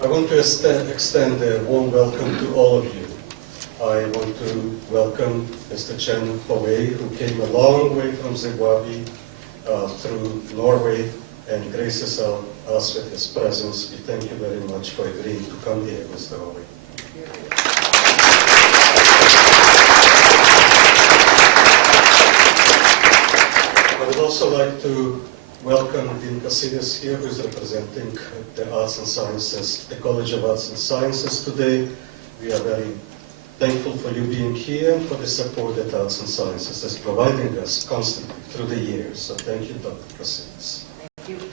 I want to extend a warm welcome to all of you. I want to welcome Mr. Chen Hovey, who came a long way from Zimbabwe through Norway and graces us with his presence. We thank you very much for agreeing to come here, Mr. Hovey. I would also like to welcome Dean Casillas here, who is representing the Arts and Sciences, the College of Arts and Sciences today. We are very thankful for you being here and for the support that Arts and Sciences is providing us constantly through the years. So thank you, Dr. Casillas. Thank you.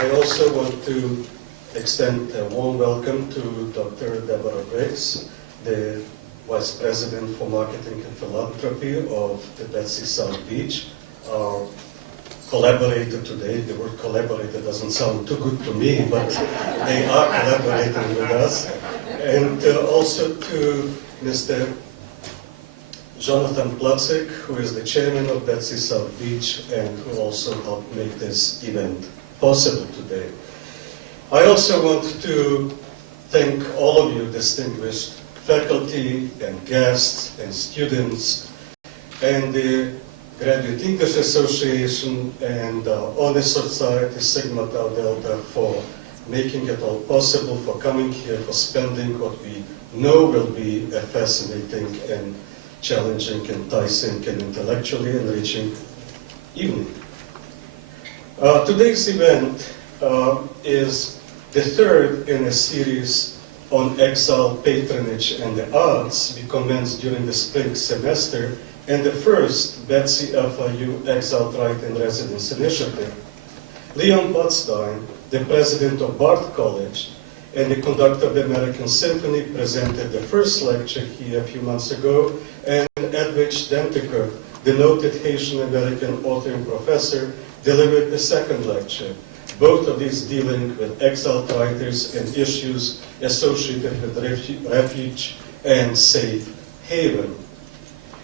I also want to extend a warm welcome to Dr. Deborah Briggs, the Vice President for Marketing and Philanthropy of the Betsy South Beach, our collaborator today. The word collaborator doesn't sound too good to me, but they are collaborating with us. And also to Mr. Jonathan Platzik, who is the chairman of Betsy South Beach and who also helped make this event possible today. I also want to thank all of you distinguished faculty and guests and students and the Graduate English Association and Honor Society Sigma Tau Delta for making it all possible, for coming here, for spending what we know will be a fascinating and challenging, enticing, and intellectually enriching evening. Today's event is the third in a series on Exile, patronage, and the arts. We commenced during the spring semester, and the first Betsy FIU Exile Right in Residence Initiative. Leon Botstein, the president of Bard College and the conductor of the American Symphony, presented the first lecture here a few months ago, and Edwidge Dentekert, the noted Haitian-American author and professor, delivered the second lecture, both of these dealing with exiled writers and issues associated with refuge and safe haven.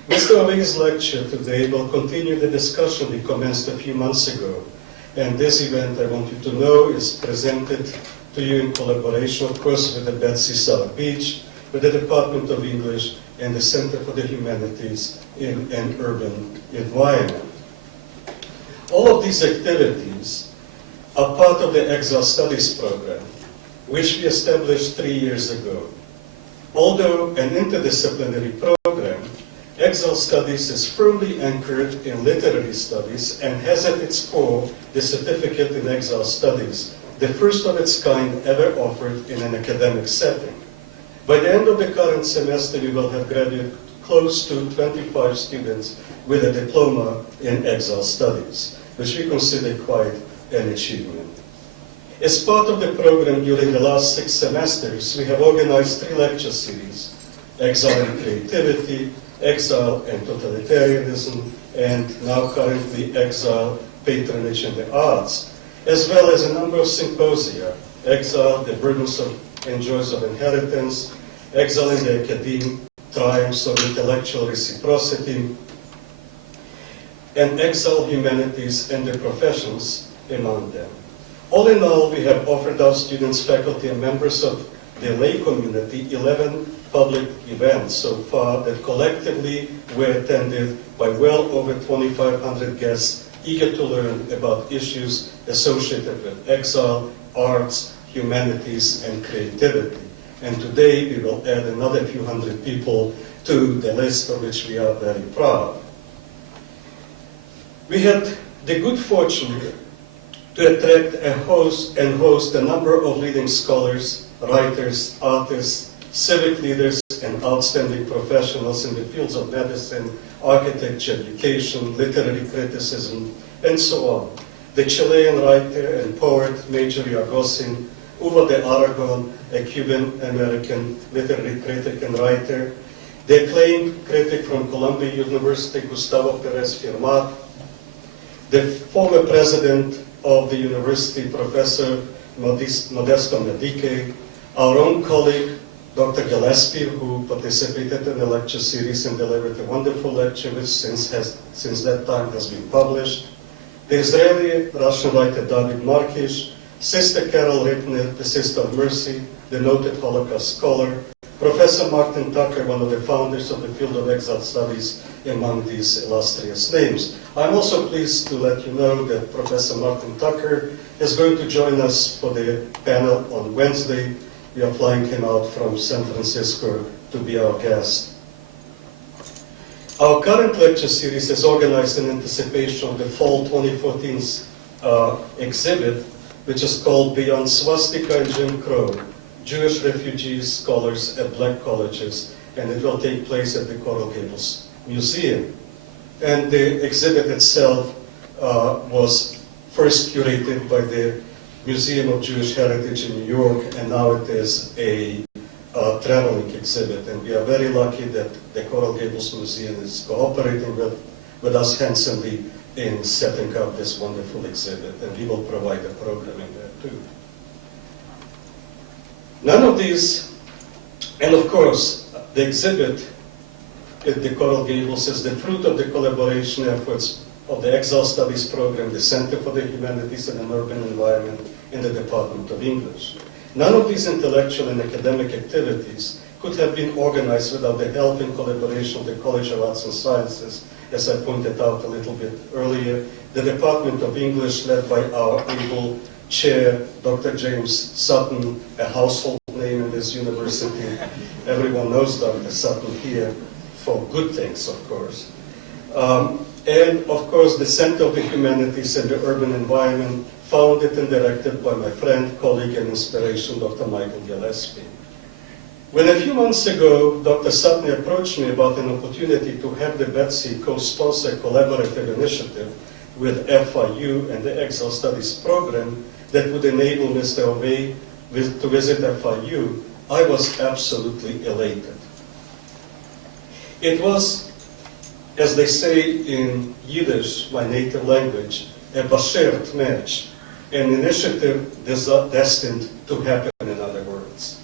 Mr. Hovey's lecture today will continue the discussion we commenced a few months ago. And this event, I want you to know, is presented to you in collaboration, of course, with the Betsy South Beach, with the Department of English, and the Center for the Humanities in an Urban Environment. All of these activities are part of the Exile Studies program, which we established 3 years ago. Although an interdisciplinary program, Exile Studies is firmly anchored in literary studies and has at its core the Certificate in Exile Studies, the first of its kind ever offered in an academic setting. By the end of the current semester, we will have graduated close to 25 students with a diploma in Exile Studies, which we consider quite an achievement. As part of the program during the last 6 semesters, we have organized 3 lecture series: Exile and Creativity, Exile and Totalitarianism, and now currently Exile, Patronage, and the Arts, as well as a number of symposia: Exile, the Burdens and Joys of Inheritance, Exile in the Academe, Triumphs of Intellectual Reciprocity, and Exile, Humanities, and the Professions among them. All in all, we have offered our students, faculty, and members of the lay community 11 public events so far that collectively were attended by well over 2,500 guests eager to learn about issues associated with exile, arts, humanities, and creativity. And today we will add another few hundred people to the list, of which we are very proud. We had the good fortune to attract and host a number of leading scholars, writers, artists, civic leaders, and outstanding professionals in the fields of medicine, architecture, education, literary criticism, and so on. The Chilean writer and poet Major Yagosin, Hugo de Aragon, a Cuban-American literary critic and writer, the acclaimed critic from Columbia University, Gustavo Perez Firmat, the former president of the university, Professor Modesto Medique, our own colleague, Dr. Gillespie, who participated in the lecture series and delivered a wonderful lecture, which since that time has been published, the Israeli-Russian writer David Markish, Sister Carol Rittner, the Sister of Mercy, the noted Holocaust scholar, Professor Martin Tucker, one of the founders of the field of exile studies, among these illustrious names. I'm also pleased to let you know that Professor Martin Tucker is going to join us for the panel on Wednesday. We are flying him out from San Francisco to be our guest. Our current lecture series is organized in anticipation of the fall 2014 exhibit, which is called Beyond Swastika and Jim Crow, Jewish Refugees, Scholars at Black Colleges, and it will take place at the Coral Gables Museum. And the exhibit itself was first curated by the Museum of Jewish Heritage in New York, and now it is a traveling exhibit. And we are very lucky that the Coral Gables Museum is cooperating with us handsomely in setting up this wonderful exhibit, and we will provide the programming there too. None of these, and of course, the exhibit at the Coral Gables is the fruit of the collaboration efforts of the Exile Studies program, the Center for the Humanities and an Urban Environment in the Department of English. None of these intellectual and academic activities could have been organized without the help and collaboration of the College of Arts and Sciences, as I pointed out a little bit earlier, the Department of English led by our able chair, Dr. James Sutton, a household name in this university. Everyone knows Dr. Sutton here, for good things, of course. And, of course, the Center of the Humanities and the Urban Environment, founded and directed by my friend, colleague, and inspiration, Dr. Michael Gillespie. When a few months ago, Dr. Sutton approached me about an opportunity to have the Betsy co-sponsor a collaborative initiative with FIU and the Exile Studies program that would enable Mr. Obey to visit FIU, I was absolutely elated. It was, as they say in Yiddish, my native language, a bashert match, an initiative destined to happen, in other words.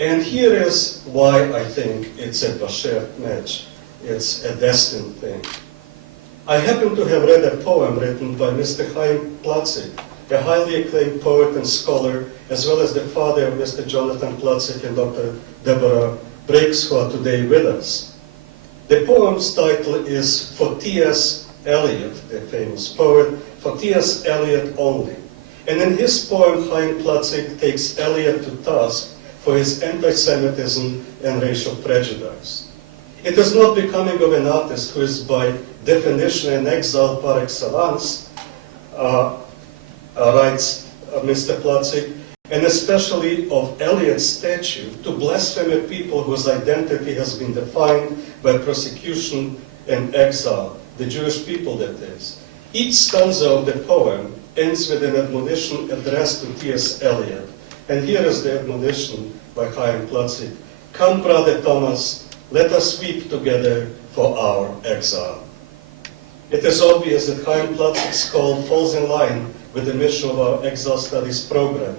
And here is why I think it's a bashert match. It's a destined thing. I happen to have read a poem written by Mr. Chaim Platzik, a highly acclaimed poet and scholar, as well as the father of Mr. Jonathan Platzik and Dr. Deborah Briggs, who are today with us. The poem's title is For T.S. Eliot, the famous poet, for T.S. Eliot only. And in his poem, Chaim Platzik takes Eliot to task for his anti-Semitism and racial prejudice. It is not becoming of an artist who is by definition an exile par excellence, writes Mr. Platzik, and especially of Eliot's statue, to blaspheme a people whose identity has been defined by persecution and exile, the Jewish people that is. Each stanza of the poem ends with an admonition addressed to T.S. Eliot. And here is the admonition by Chaim Platzik. Come, brother Thomas, let us weep together for our exile. It is obvious that Chaim Platzik's call falls in line with the mission of our Exile Studies program.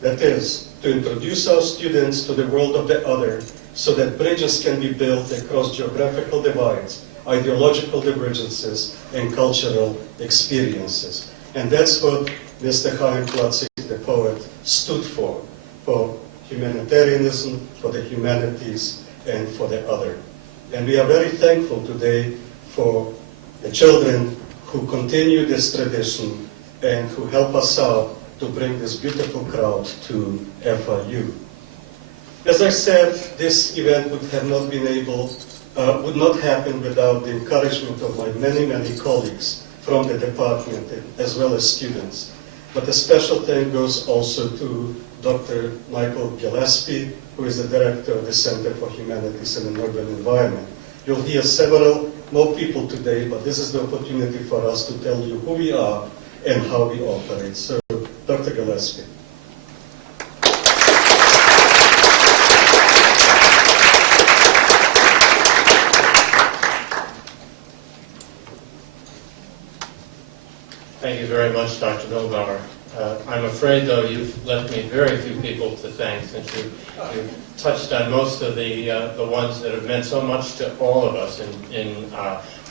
That is, to introduce our students to the world of the other so that bridges can be built across geographical divides, ideological divergences, and cultural experiences. And that's what Mr. Chaim Platzik, the poet, stood for humanitarianism, for the humanities, and for the other. And we are very thankful today for the children who continue this tradition and who help us out to bring this beautiful crowd to FIU. As I said, this event would not happen without the encouragement of my many, many colleagues from the department as well as students. But a special thank goes also to Dr. Michael Gillespie, who is the director of the Center for Humanities and an Urban Environment. You'll hear several more people today, but this is the opportunity for us to tell you who we are and how we operate. So, Dr. Gillespie. Thank you very much, Dr. Milbauer. I'm afraid, though, you've left me very few people to thank, since you've touched on most of the ones that have meant so much to all of us in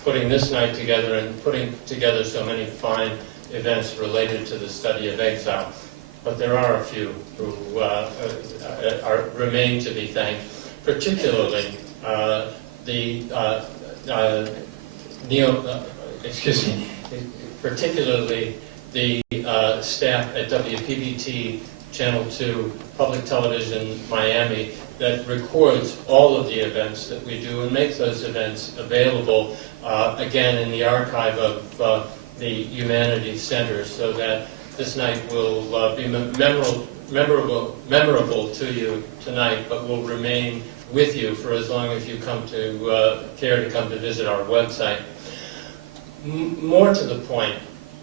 putting this night together and putting together so many fine events related to the study of exile. But there are a few who remain to be thanked, particularly particularly the staff at WPBT Channel 2 Public Television Miami that records all of the events that we do and makes those events available again in the archive of the Humanities Center, so that this night will be memorable to you tonight, but will remain with you for as long as you come to care to come to visit our website. More to the point,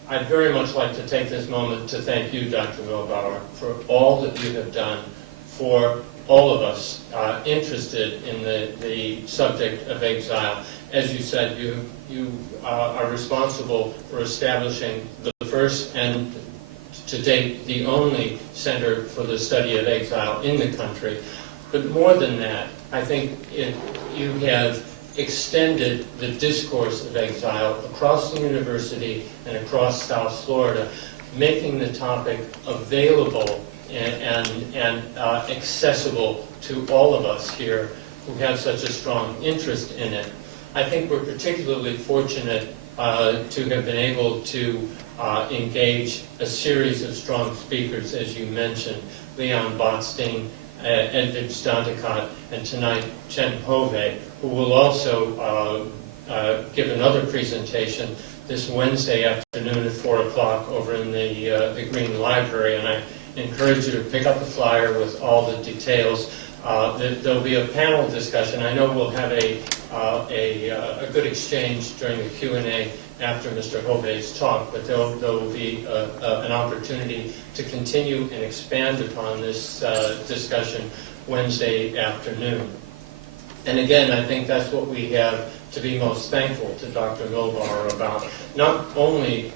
I'd very much like to take this moment to thank you, Dr. Milbauer, for all that you have done for all of us interested in the subject of exile. As you said, you are responsible for establishing the first and to date the only center for the study of exile in the country. But more than that, I think you have extended the discourse of exile across the university and across South Florida, making the topic available and accessible to all of us here who have such a strong interest in it. I think we're particularly fortunate to have been able to engage a series of strong speakers, as you mentioned, Leon Botstein, Edvin Standekot, and tonight Chen Hove, who will also give another presentation this Wednesday afternoon at 4 o'clock over in the Green Library, and I encourage you to pick up a flyer with all the details. There'll be a panel discussion. I know we'll have a good exchange during the Q&A after Mr. Hove's talk, but there will be an opportunity to continue and expand upon this discussion Wednesday afternoon. And again, I think that's what we have to be most thankful to Dr. Milbauer about, not only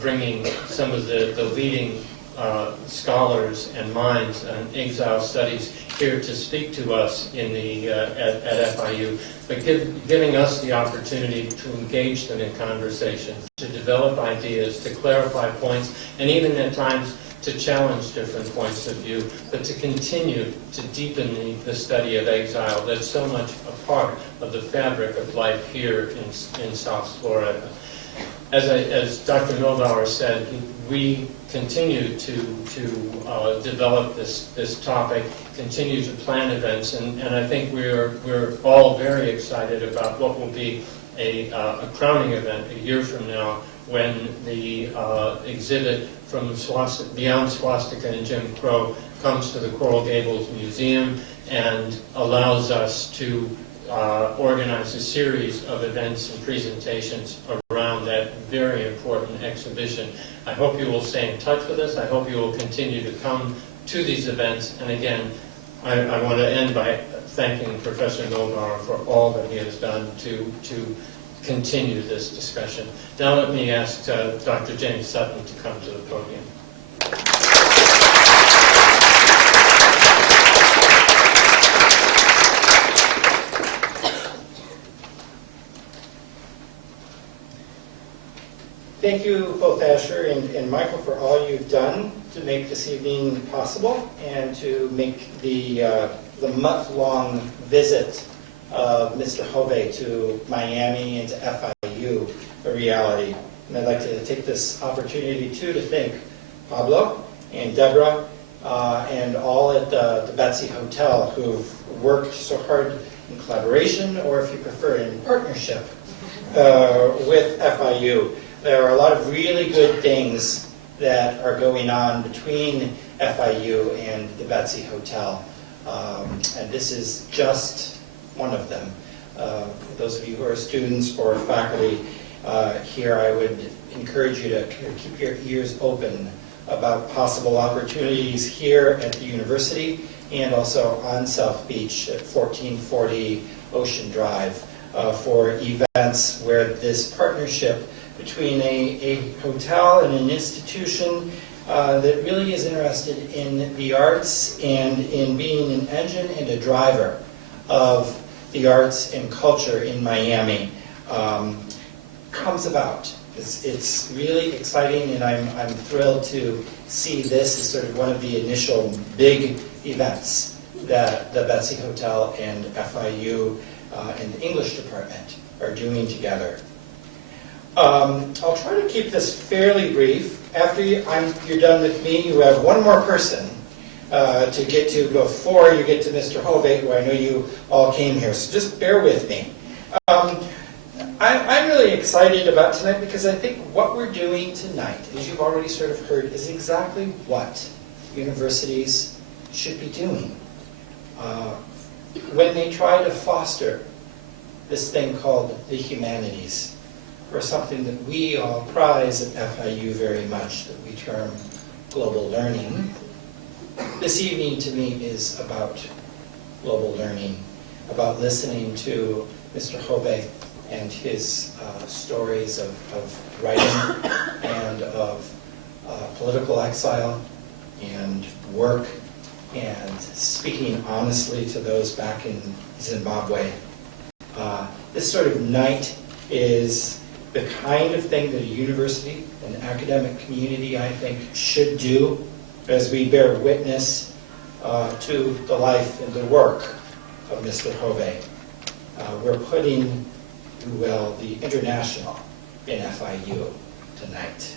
bringing some of the leading scholars and minds on exile studies here to speak to us in the at FIU, but giving us the opportunity to engage them in conversation, to develop ideas, to clarify points, and even at times to challenge different points of view, but to continue to deepen the study of exile that's so much a part of the fabric of life here in South Florida. As Dr. Milbauer said, we continue to develop this topic, continue to plan events, and I think we're all very excited about what will be a crowning event a year from now, when the exhibit from Beyond Swastika and Jim Crow comes to the Coral Gables Museum and allows us to organize a series of events and presentations around that very important exhibition. I hope you will stay in touch with us. I hope you will continue to come to these events. And again, I want to end by thanking Professor Milbauer for all that he has done to continue this discussion. Now let me ask Dr. James Sutton to come to the podium. Thank you both Asher and Michael for all you've done to make this evening possible and to make the month-long visit of Mr. Hove to Miami and to FIU a reality. And I'd like to take this opportunity too to thank Pablo and Deborah and all at the Betsy Hotel who've worked so hard in collaboration, or if you prefer in partnership, with FIU. There are a lot of really good things that are going on between FIU and the Betsy Hotel. And this is just one of them. For those of you who are students or faculty here, I would encourage you to keep your ears open about possible opportunities here at the university and also on South Beach at 1440 Ocean Drive for events where this partnership between a hotel and an institution that really is interested in the arts and in being an engine and a driver of the arts and culture in Miami comes about. It's really exciting, and I'm thrilled to see this as sort of one of the initial big events that the Betsy Hotel and FIU and the English department are doing together. I'll try to keep this fairly brief. After you're done with me, you have one more person to get to before you get to Mr. Hovey, who I know you all came here, so just bear with me. I'm really excited about tonight because I think what we're doing tonight, as you've already sort of heard, is exactly what universities should be doing when they try to foster this thing called the humanities, or something that we all prize at FIU very much, that we term global learning. This evening to me is about global learning, about listening to Mr. Hovey and his stories of writing and of political exile and work and speaking honestly to those back in Zimbabwe. This sort of night is the kind of thing that a university, an academic community, I think, should do as we bear witness to the life and the work of Mr. Hovey. We're putting, if you will, the international in FIU tonight.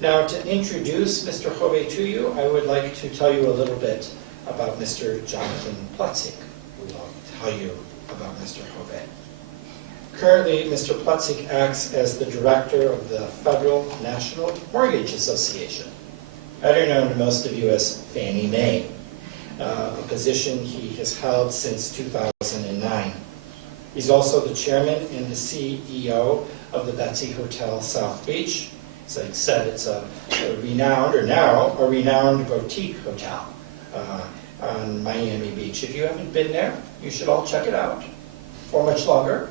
Now, to introduce Mr. Hovey to you, I would like to tell you a little bit about Mr. Jonathan Plutzig, who will tell you about Mr. Hovey. Currently, Mr. Plutzig acts as the director of the Federal National Mortgage Association, better known to most of you as Fannie Mae, a position he has held since 2009. He's also the chairman and the CEO of the Betsy Hotel South Beach. As I said, it's a renowned, or now a renowned boutique hotel on Miami Beach. If you haven't been there, you should all check it out for much longer.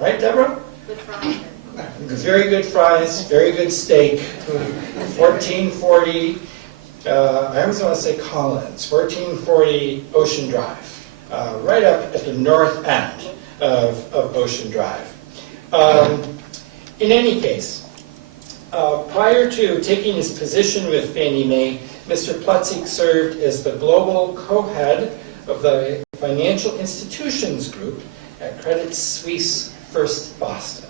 Right, Deborah? Good fries. Very good fries, very good steak. 1440, I always want to say Collins, 1440 Ocean Drive, right up at the north end of Ocean Drive. In any case, prior to taking his position with Fannie Mae, Mr. Plutzig served as the global co-head of the Financial Institutions Group at Credit Suisse First Boston.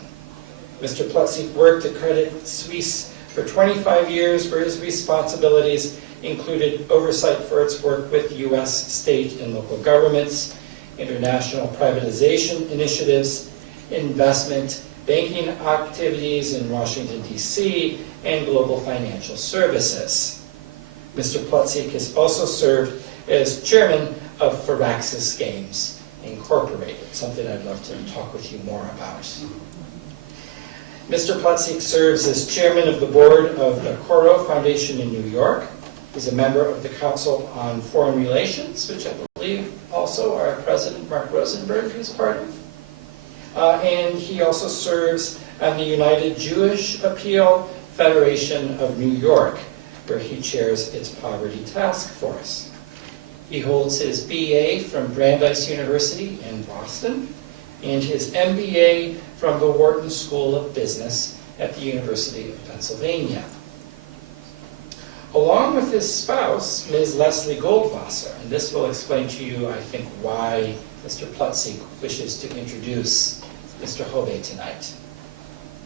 Mr. Plutzig worked at Credit Suisse for 25 years, where his responsibilities included oversight for its work with U.S. state and local governments, international privatization initiatives, investment banking activities in Washington, D.C., and global financial services. Mr. Plutzig has also served as chairman of Firaxis Games Incorporated, something I'd love to talk with you more about. Mr. Plutzig serves as chairman of the board of the Coro Foundation in New York. He's a member of the Council on Foreign Relations, which I believe also our president, Mark Rosenberg, is part of. And he also serves on the United Jewish Appeal Federation of New York, where he chairs its Poverty Task Force. He holds his BA from Brandeis University in Boston and his MBA from the Wharton School of Business at the University of Pennsylvania. Along with his spouse, Ms. Leslie Goldwasser, and this will explain to you, I think, why Mr. Plutzig wishes to introduce Mr. Hovey tonight.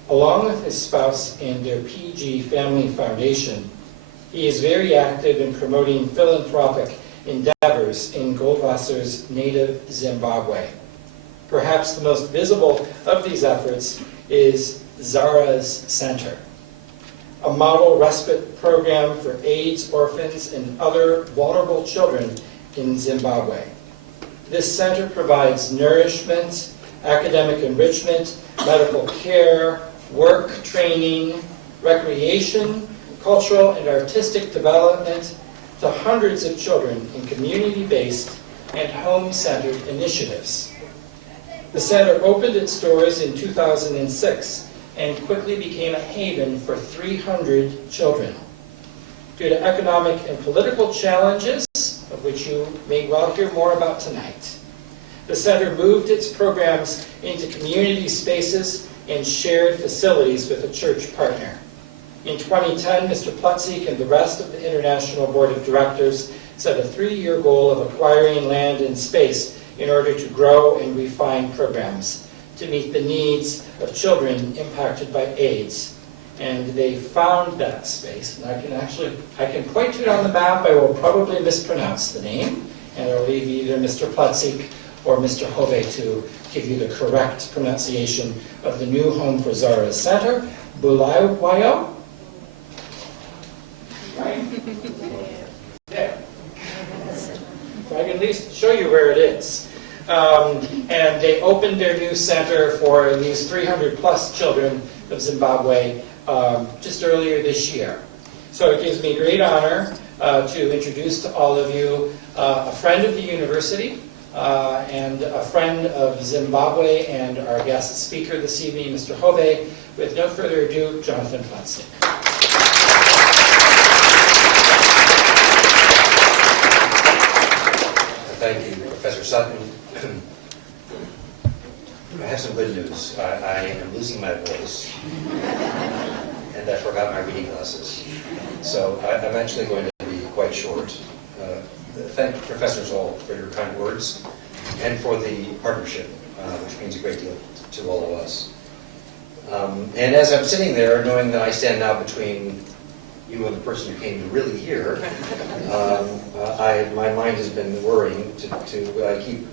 Along with his spouse and their PG Family Foundation, he is very active in promoting philanthropic endeavors in Goldwasser's native Zimbabwe. Perhaps the most visible of these efforts is Zara's Center, a model respite program for AIDS orphans and other vulnerable children in Zimbabwe. This center provides nourishment, academic enrichment, medical care, work training, recreation, cultural and artistic development to hundreds of children in community-based and home-centered initiatives. The center opened its doors in 2006 and quickly became a haven for 300 children. Due to economic and political challenges, of which you may well hear more about tonight, the center moved its programs into community spaces and shared facilities with a church partner. In 2010, Mr. Plutzik and the rest of the International Board of Directors set a 3-year goal of acquiring land and space in order to grow and refine programs to meet the needs of children impacted by AIDS. And they found that space. And I can point to it on the map. I will probably mispronounce the name, and I'll leave either Mr. Plutzik or Mr. Hove to give you the correct pronunciation of the new home for Zara's Center, Bulawayo. Right? There. If I can at least show you where it is. And they opened their new center for these 300 plus children of Zimbabwe just earlier this year. So it gives me great honor to introduce to all of you a friend of the university and a friend of Zimbabwe and our guest speaker this evening, Mr. Hove. With no further ado, Jonathan Plutzik. Thank you, Professor Sutton. I have some good news. I am losing my voice, and I forgot my reading glasses. So I'm actually going to be quite short. Thank Professor Zoll for your kind words, and for the partnership, which means a great deal to all of us. And as I'm sitting there, knowing that I stand now between you and the person who came to really hear, my mind has been worrying to keep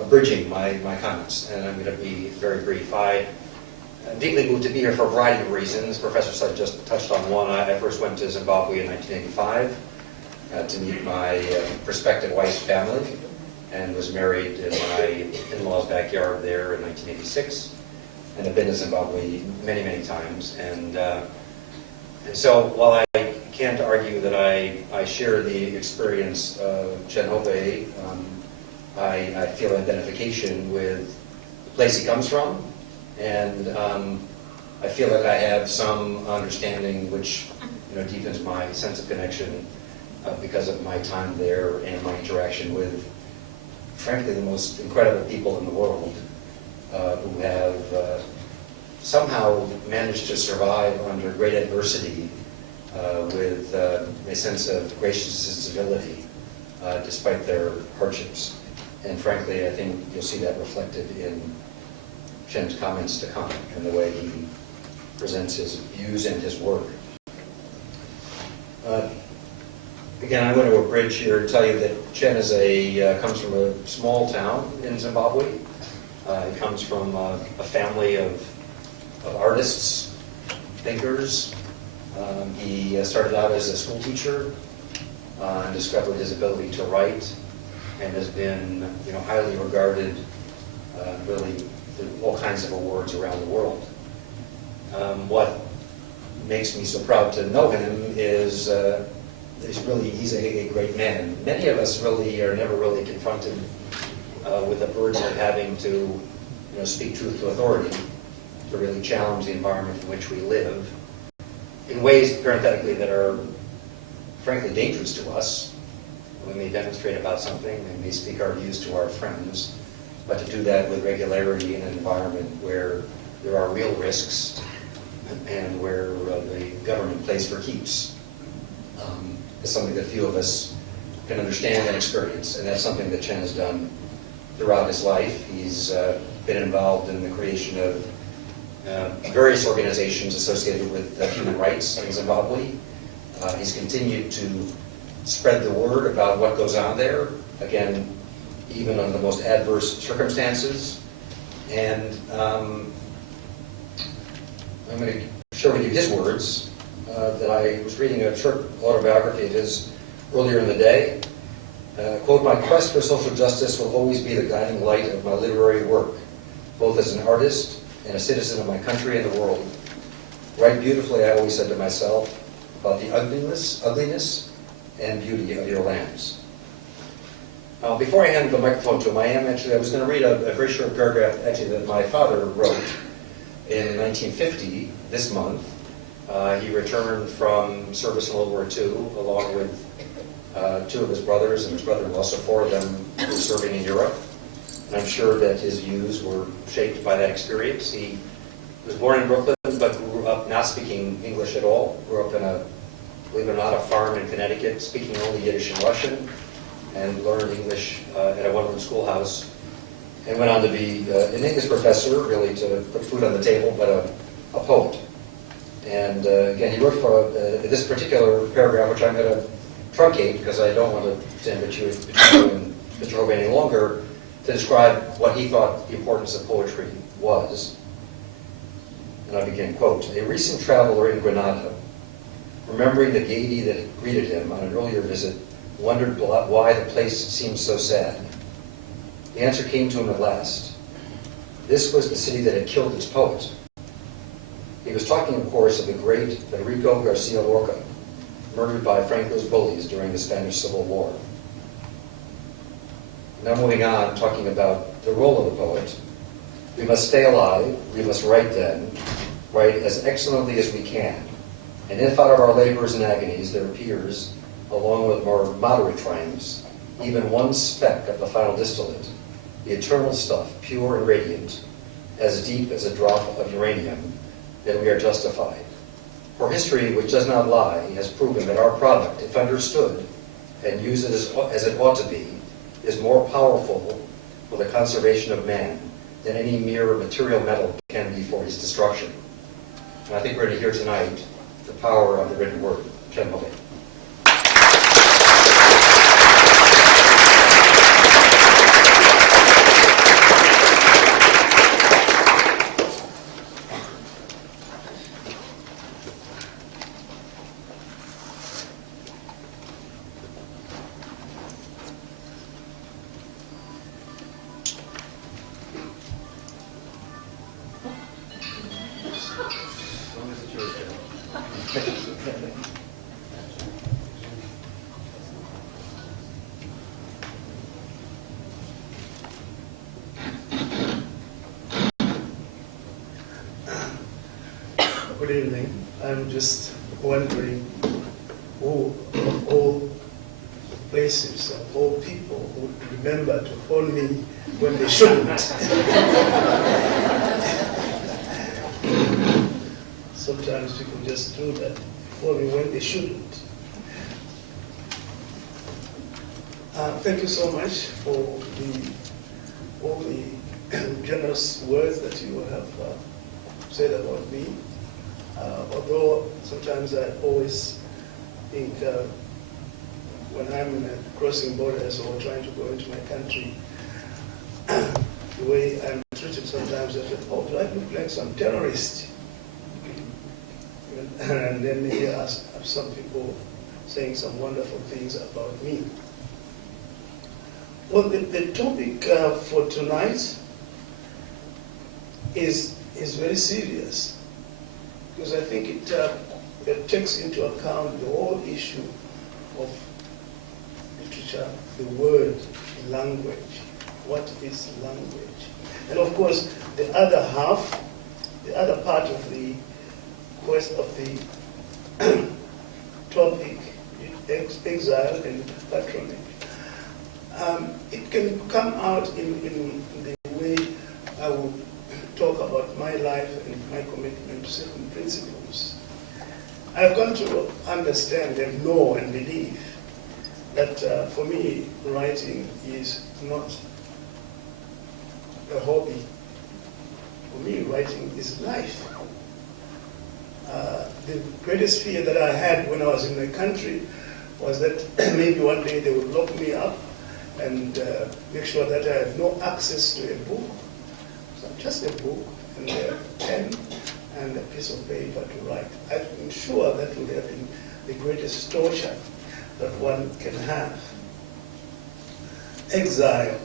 abridging my comments, and I'm going to be very brief. I'm deeply moved to be here for a variety of reasons. Professor Sutton just touched on one. I first went to Zimbabwe in 1985 to meet my prospective wife's family, and was married in my in-laws' backyard there in 1986, and have been to Zimbabwe many, many times. And so while I can't argue that I share the experience of Chen Hove, I feel identification with the place he comes from, and I feel like I have some understanding which deepens my sense of connection because of my time there and my interaction with, frankly, the most incredible people in the world who have somehow managed to survive under great adversity with a sense of gracious civility despite their hardships. And frankly, I think you'll see that reflected in Chen's comments to come and the way he presents his views and his work. Again, I'm going to abridge here and tell you that Chen comes from a small town in Zimbabwe. He comes from a family of artists, thinkers. He started out as a school teacher and discovered his ability to write, and has been highly regarded, really, through all kinds of awards around the world. What makes me so proud to know him is he's a great man. Many of us really are never really confronted with the burden of having to speak truth to authority, to really challenge the environment in which we live in ways, parenthetically, that are frankly dangerous to us. We may demonstrate about something, and may speak our views to our friends, but to do that with regularity in an environment where there are real risks and where the government plays for keeps is something that few of us can understand and experience, and that's something that Chen has done throughout his life. He's been involved in the creation of various organizations associated with human rights in Zimbabwe. He's continued to spread the word about what goes on there, again, even under the most adverse circumstances. And I'm going to share with you his words that I was reading a short autobiography of his earlier in the day. Quote, "My quest for social justice will always be the guiding light of my literary work, both as an artist and a citizen of my country and the world. Write beautifully, I always said to myself, about the ugliness and beauty of your lands." Before I hand the microphone to him, I was going to read a very short paragraph, actually, that my father wrote in 1950, this month. He returned from service in World War II, along with two of his brothers and his brother-in-law, so four of them were serving in Europe. And I'm sure that his views were shaped by that experience. He was born in Brooklyn, but grew up not speaking English at all. Grew up in a, believe it or not, a farm in Connecticut, speaking only Yiddish and Russian, and learned English at a one-room schoolhouse, and went on to be an English professor, really to put food on the table, but a poet. And again, he wrote for this particular paragraph, which I'm going to truncate because I don't want to ambit you and Mr. Hove any longer, to describe what he thought the importance of poetry was. And I begin, quote, "A recent traveler in Granada, remembering the gaiety that greeted him on an earlier visit, wondered why the place seemed so sad. The answer came to him at last. This was the city that had killed its poet. He was talking, of course, of the great Federico Garcia Lorca, murdered by Franco's bullies during the Spanish Civil War. Now moving on, talking about the role of the poet. We must stay alive, we must write then, write as excellently as we can. And if out of our labors and agonies there appears, along with more moderate triumphs, even one speck of the final distillate, the eternal stuff, pure and radiant, as deep as a drop of uranium, then we are justified. For history, which does not lie, has proven that our product, if understood and used as it ought to be, is more powerful for the conservation of man than any mere material metal can be for his destruction." And I think we're going to hear tonight the power of the written word. Ken Hove. Good evening. I'm just wondering who of all places, of all people, would remember to phone me when they shouldn't. Sometimes people just do that, phone me when they shouldn't. Thank you so much for all the generous words that you have said about me. Although sometimes I always think when I'm crossing borders or trying to go into my country, the way I'm treated sometimes, I feel, oh, do I look like some terrorist? And then maybe I have some people saying some wonderful things about me. Well, the topic for tonight is very serious, because I think it takes into account the whole issue of literature, the word, language. What is language? And of course, the other half, the other part of the quest of the topic, exile and patronage. It can come out in the way I will talk about my life and my commitment to certain principles. I've come to understand and know and believe that for me, writing is not a hobby. For me, writing is life. The greatest fear that I had when I was in my country was that maybe one day they would lock me up and make sure that I have no access to a book. So just a book and a pen and a piece of paper to write. I'm sure that would have been the greatest torture that one can have. Exile.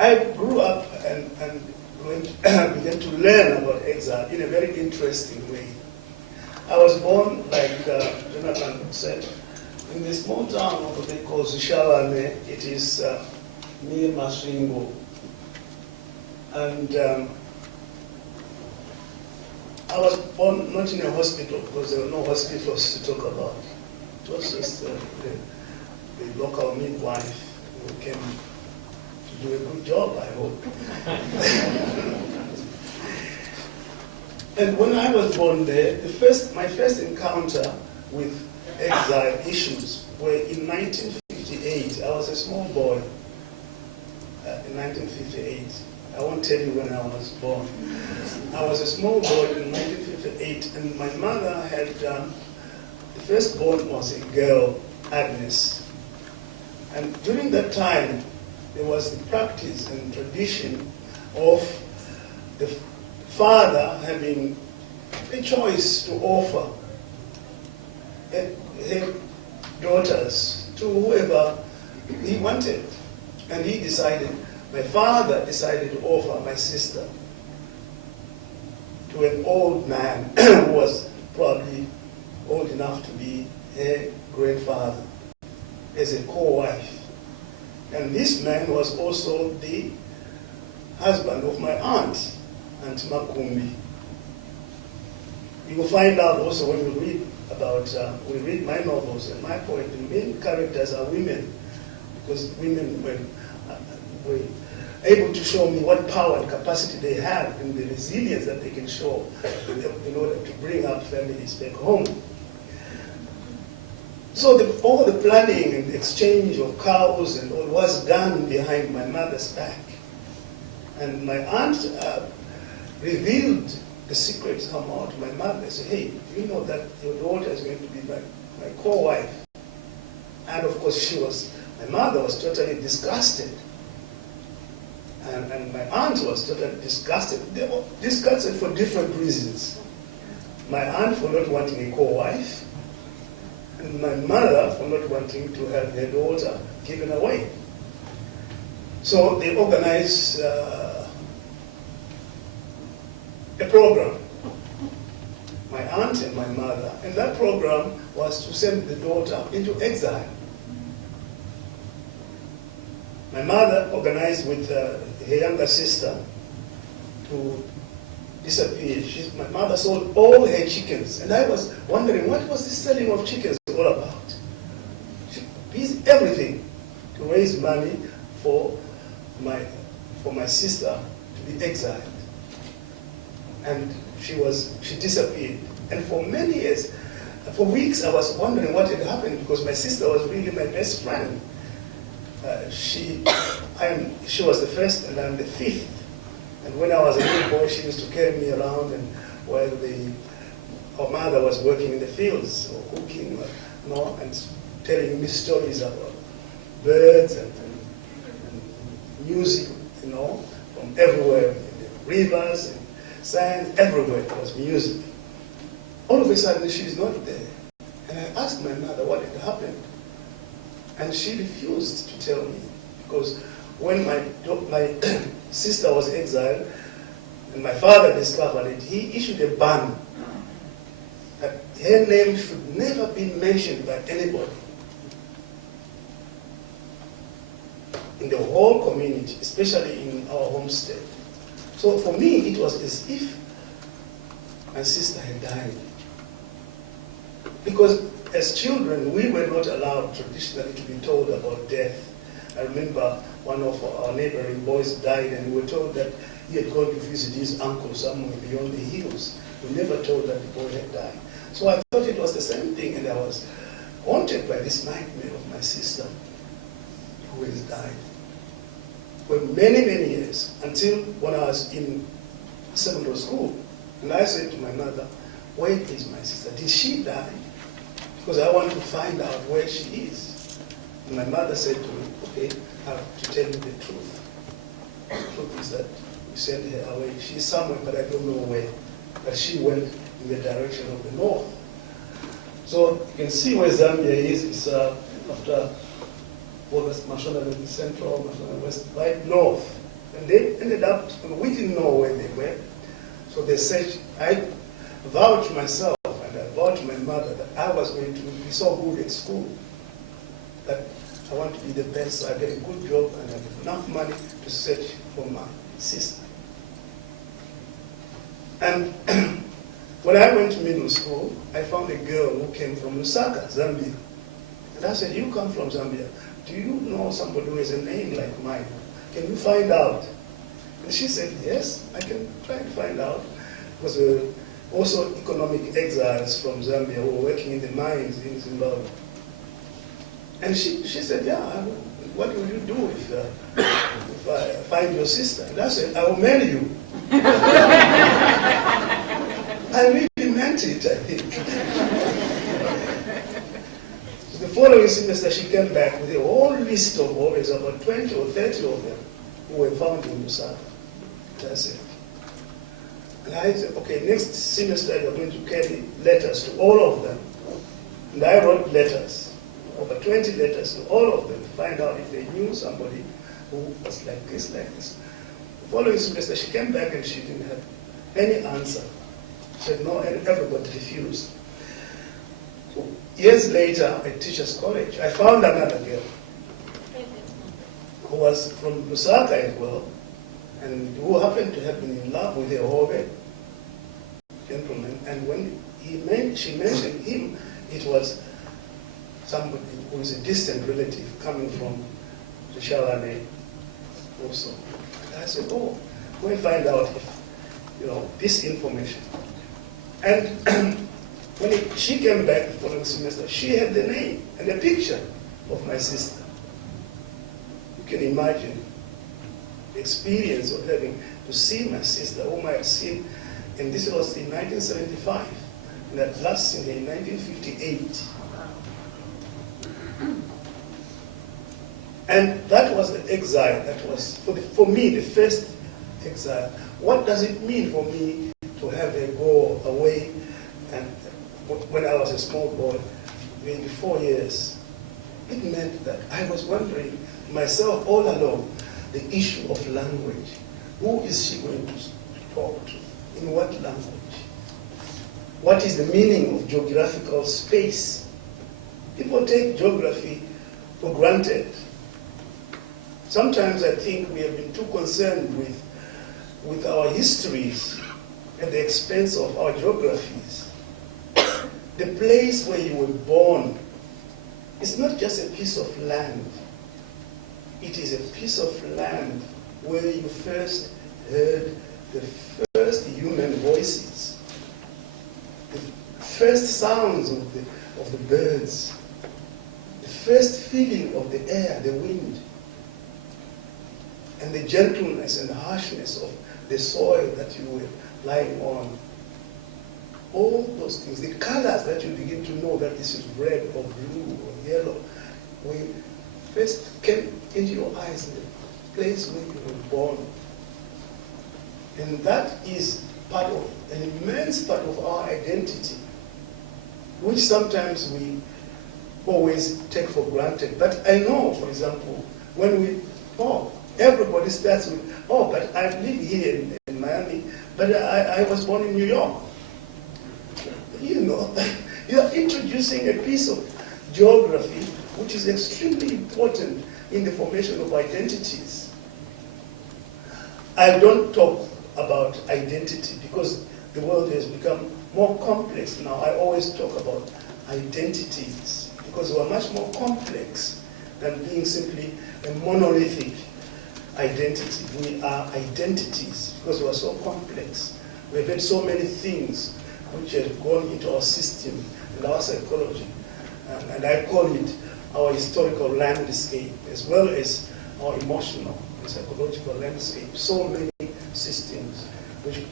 I grew up and began to learn about exile in a very interesting way. I was born, like Jonathan said, in a small town over there called Zishawane. It is near Masvingo. And I was born not in a hospital, because there were no hospitals to talk about. It was just the local midwife who came to do a good job, I hope. And when I was born there, my first encounter with exile issues were in 1958. I was a small boy in 1958. I won't tell you when I was born. I was a small boy in 1958, and my mother had, the firstborn was a girl, Agnes. And during that time, there was the practice and tradition of the father having a choice to offer her daughters to whoever he wanted. And my father decided to offer my sister to an old man who was probably old enough to be her grandfather as a co-wife. And this man was also the husband of my aunt, Aunt Makumbi. You will find out also when we read my novels and my poetry, the main characters are women, because women were able to show me what power and capacity they have and the resilience that they can show in order to bring up families back home. So all the planning and exchange of cows and all was done behind my mother's back. And my aunt revealed the secret somehow to my mother. I said, hey, you know that your daughter is going to be my co-wife. And of course my mother was totally disgusted. And my aunt was totally disgusted. They were disgusted for different reasons. My aunt for not wanting a co-wife, and my mother for not wanting to have her daughter given away. So they organized a program, my aunt and my mother, and that program was to send the daughter into exile. My mother organized with her younger sister to disappear. My mother sold all her chickens, and I was wondering what was the selling of chickens all about. She did everything to raise money for my sister to be exiled, and she disappeared. And for many years, for weeks, I was wondering what had happened, because my sister was really my best friend. She was the first, and I'm the fifth. And when I was a little boy, she used to carry me around, and while her mother was working in the fields or cooking, and telling me stories about birds and music, from everywhere, rivers and sand, everywhere was music. All of a sudden, she's not there. And I asked my mother what had happened. And she refused to tell me, because when my sister was exiled and my father discovered it, he issued a ban that her name should never be mentioned by anybody in the whole community, especially in our homestead. So for me, it was as if my sister had died. Because as children, we were not allowed traditionally to be told about death. I remember one of our neighboring boys died, and we were told that he had gone to visit his uncle somewhere beyond the hills. We never told that the boy had died. So I thought it was the same thing, and I was haunted by this nightmare of my sister who has died. For many, many years, until when I was in secondary school, and I said to my mother, where is my sister? Did she die? Because I want to find out where she is. And my mother said to me, okay, I have to tell you the truth. The truth is that we sent her away. She's somewhere, but I don't know where. But she went in the direction of the north. So you can see where Zambia is. It's after Mashonaland Central, Mashonaland West, right north. And they ended up, we didn't know where they were. So they said, I vowed to myself, and I vowed to my mother that I was going to be so good at school that I want to be the best, so I get a good job and I have enough money to search for my sister. And when I went to middle school, I found a girl who came from Lusaka, Zambia. And I said, you come from Zambia. Do you know somebody who has a name like mine? Can you find out? And she said, yes, I can try to find out. Because also economic exiles from Zambia who were working in the mines in Zimbabwe. And she said, yeah, what will you do if I find your sister? And I said, I will marry you. I really meant it, I think. So the following semester, she came back with a whole list of warriors, about 20 or 30 of them, who were found in Lusaka. That's it. And I said, okay, next semester, you're going to carry letters to all of them. And I wrote letters, over 20 letters to all of them, to find out if they knew somebody who was like this, like this. The following semester, she came back and she didn't have any answer. She said no, and everybody refused. So years later, at Teachers College, I found another girl who was from Lusaka as well, and who happened to have been in love with a Hove gentleman. And when she mentioned him, it was somebody who is a distant relative coming from the Shalane also. And I said, oh, go and find out if, this information. And when she came back the following semester, she had the name and a picture of my sister. You can imagine the experience of having to see my sister, whom I had seen, and this was in 1975, and at last seen her in 1958. And that was the exile. That was, for me, the first exile. What does it mean for me to have her go away? And when I was a small boy, maybe 4 years, it meant that I was wondering myself all along the issue of language. Who is she going to talk to? In what language? What is the meaning of geographical space? People take geography for granted. Sometimes I think we have been too concerned with our histories at the expense of our geographies. The place where you were born is not just a piece of land. It is a piece of land where you first heard the first human voices, the first sounds of the birds, the first feeling of the air, the wind, and the gentleness and the harshness of the soil that you were lying on. All those things, the colors that you begin to know that this is red or blue or yellow, we first came into your eyes in the place where you were born. And that is part of, an immense part of our identity, which sometimes we always take for granted. But I know, for example, when we talk, everybody starts with, oh, but I live here in Miami, but I was born in New York. You are introducing a piece of geography which is extremely important in the formation of identities. I don't talk about identity because the world has become more complex now. I always talk about identities because we are much more complex than being simply a monolithic identity. We are identities because we are so complex. We've had so many things which have gone into our system and our psychology. And I call it our historical landscape as well as our emotional and psychological landscape. So many systems which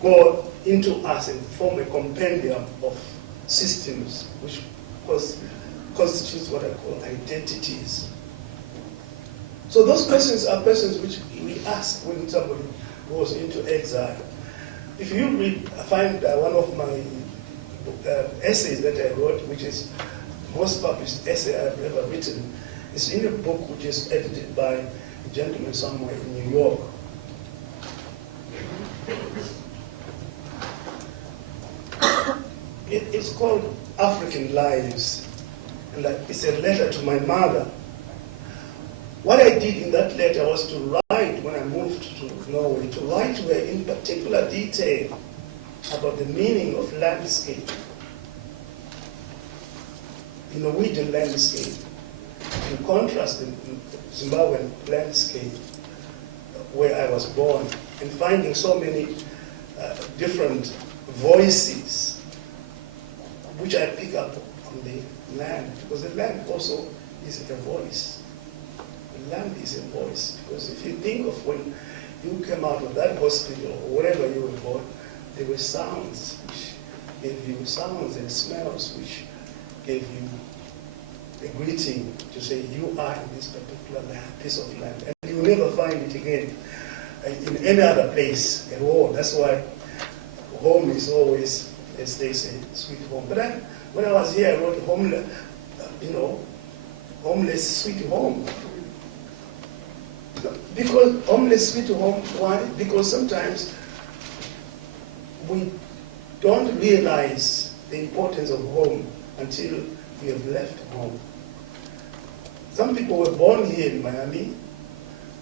go into us and form a compendium of systems which constitutes what I call identities. So those questions are questions which we ask when somebody goes into exile. If you find one of my essays that I wrote, which is the most published essay I've ever written, it's in a book which is edited by a gentleman somewhere in New York. It's called African Lives, and it's a letter to my mother. What I did in that letter was to write, when I moved to Norway, to write to her in particular detail about the meaning of landscape. Norwegian landscape, in contrast the Zimbabwean landscape where I was born, and finding so many different voices which I pick up on the land, because the land also is a voice. The land is a voice, because if you think of when you came out of that hospital or wherever you were born, there were sounds which gave you sounds and smells which gave you a greeting to say you are in this particular piece of land, and you will never find it again in any other place at all. That's why home is always, as they say, sweet home. But then, when I was here, I wrote homeless sweet home. Because homeless sweet home, why? Because sometimes we don't realize the importance of home until we have left home. Some people were born here in Miami,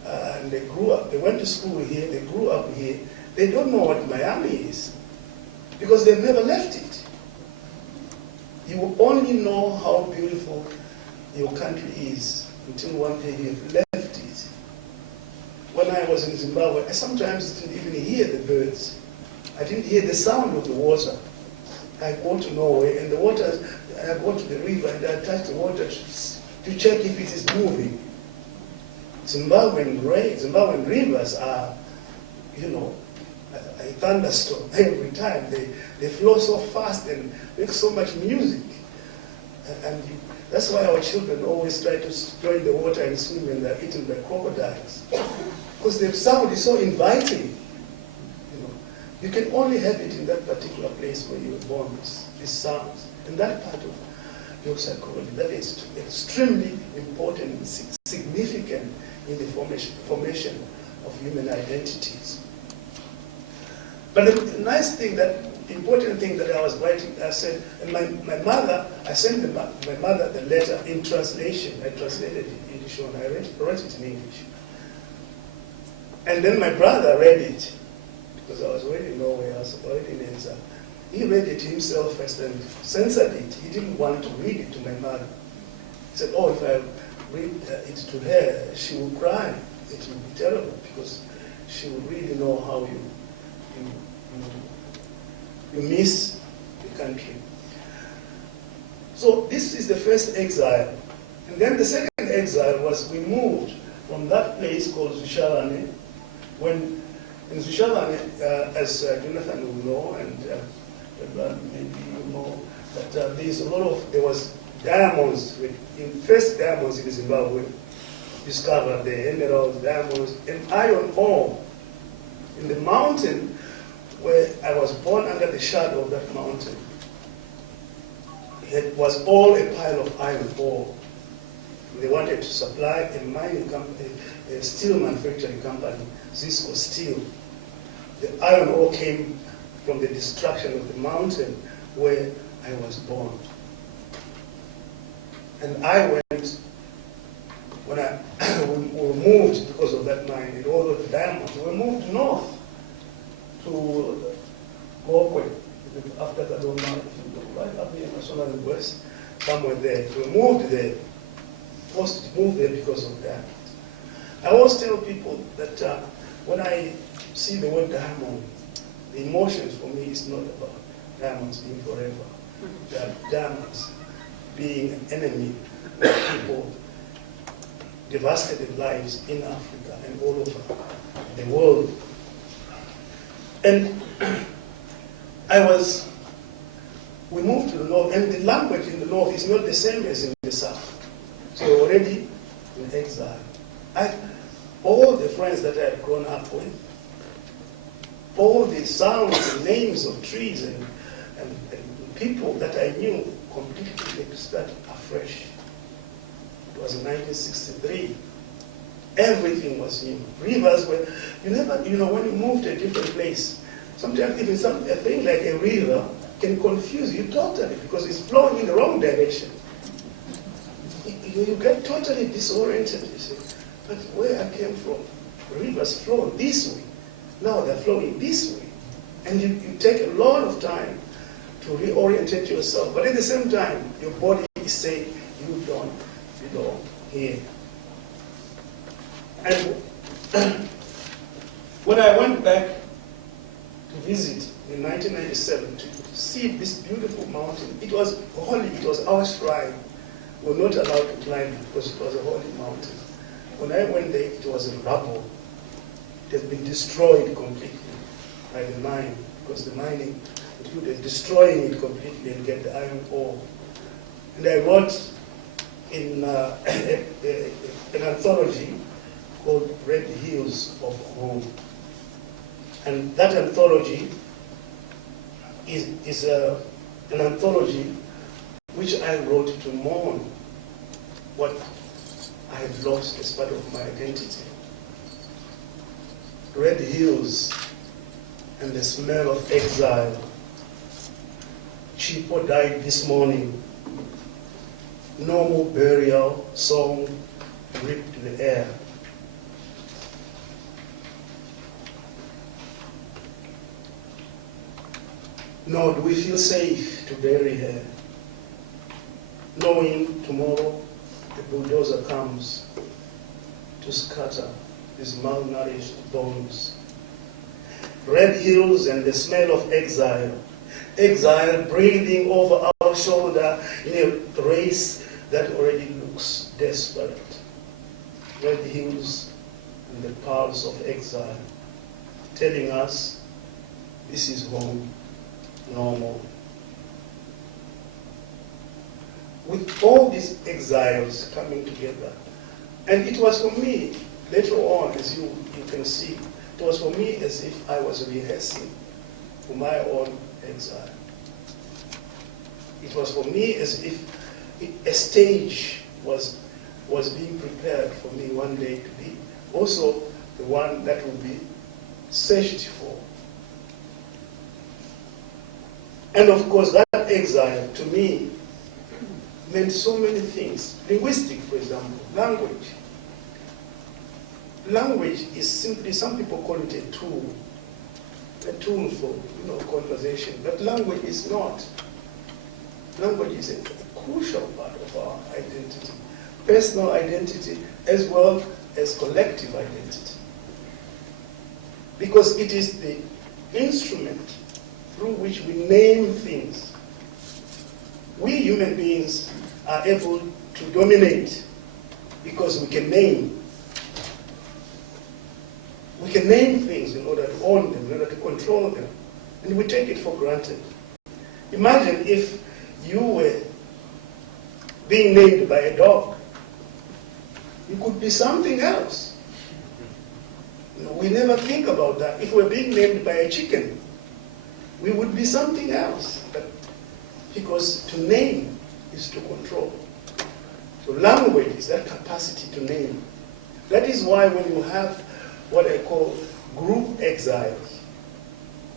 and they grew up, they went to school here, they grew up here. They don't know what Miami is, because they've never left it. You will only know how beautiful your country is until one day you have left it. When I was in Zimbabwe, I sometimes didn't even hear the birds. I didn't hear the sound of the water. I go to Norway, and the water, I go to the river, and I touch the water to check if it is moving. Zimbabwean rivers are, a thunderstorm every time. They flow so fast and make so much music. And that's why our children always try to join the water and swim when they're eaten by crocodiles. Because the sound is so inviting. You can only have it in that particular place where you were born, these sounds. And that part of your psychology, that is extremely important and significant in the formation of human identities. But the nice thing, the important thing that I was writing, I said, and my mother, I sent my mother the letter in translation. I translated it in English, and I wrote it in English. And then my brother read it, because I was already in Norway, I was already in Exile. He read it himself first and censored it. He didn't want to read it to my mother. He said, if I read it to her, she will cry. It will be terrible, because she will really know how you miss the country. So this is the first exile. And then the second exile was we moved from that place called Zushalane. When in Zushalane, as Jonathan will know, and maybe you know, that there was diamonds, first diamonds in Zimbabwe discovered, the emeralds, diamonds, and iron ore in the mountain where I was born, under the shadow of that mountain. It was all a pile of iron ore. They wanted to supply a mining company, a steel manufacturing company, Cisco Steel. The iron ore came from the destruction of the mountain where I was born. And I went, when we moved because of that mine, and all of the diamonds, we moved north to Mokwe, after Kadoma, right up near National West, somewhere there. We moved there, forced to move there because of that. I always tell people that when I see the word diamond, the emotions for me is not about diamonds being forever. Diamonds being an enemy of people, devastated lives in Africa and all over the world. And we moved to the north, and the language in the north is not the same as in the south. So already in exile. All the friends that I had grown up with, all the sounds and names of trees and people that I knew completely started afresh. It was in 1963. Everything was new. Rivers were, when you move to a different place, sometimes even a thing like a river can confuse you totally because it's flowing in the wrong direction. You get totally disoriented. You say, but where I came from, rivers flow this way. Now they're flowing this way. And you take a lot of time to reorientate yourself. But at the same time, your body is saying, you don't belong here. And when I went back to visit in 1997 to see this beautiful mountain, it was holy, it was our shrine. We were not allowed to climb it because it was a holy mountain. When I went there, it was a rubble. It has been destroyed completely by the mine, because the mining included destroying it completely and get the iron ore. And I wrote in an anthology called Red Hills of Home. And that anthology is an anthology which I wrote to mourn what I had lost as part of my identity. Red hills and the smell of exile. Chipo died this morning. Normal burial song ripped the air. Nor do we feel safe to bury her, knowing tomorrow the bulldozer comes to scatter these malnourished bones. Red hills and the smell of exile. Exile breathing over our shoulder in a race that already looks desperate. Red hills and the pulse of exile, telling us this is home, normal. With all these exiles coming together, and it was for me, later on, as you can see, it was for me as if I was rehearsing for my own exile. It was for me as if a stage was being prepared for me one day to be also the one that will be searched for. And of course, that exile to me meant so many things. Linguistic, for example, language. Language is simply, some people call it a tool for conversation. But language is not. Language is a crucial part of our identity, personal identity as well as collective identity. Because it is the instrument through which we name things. We human beings are able to dominate because we can name. We can name things in order to own them, in order to control them, and we take it for granted. Imagine if you were being named by a dog. You could be something else. We never think about that. If we're being named by a chicken, we would be something else. But because to name is to control. So language is that capacity to name. That is why when you have what I call group exiles,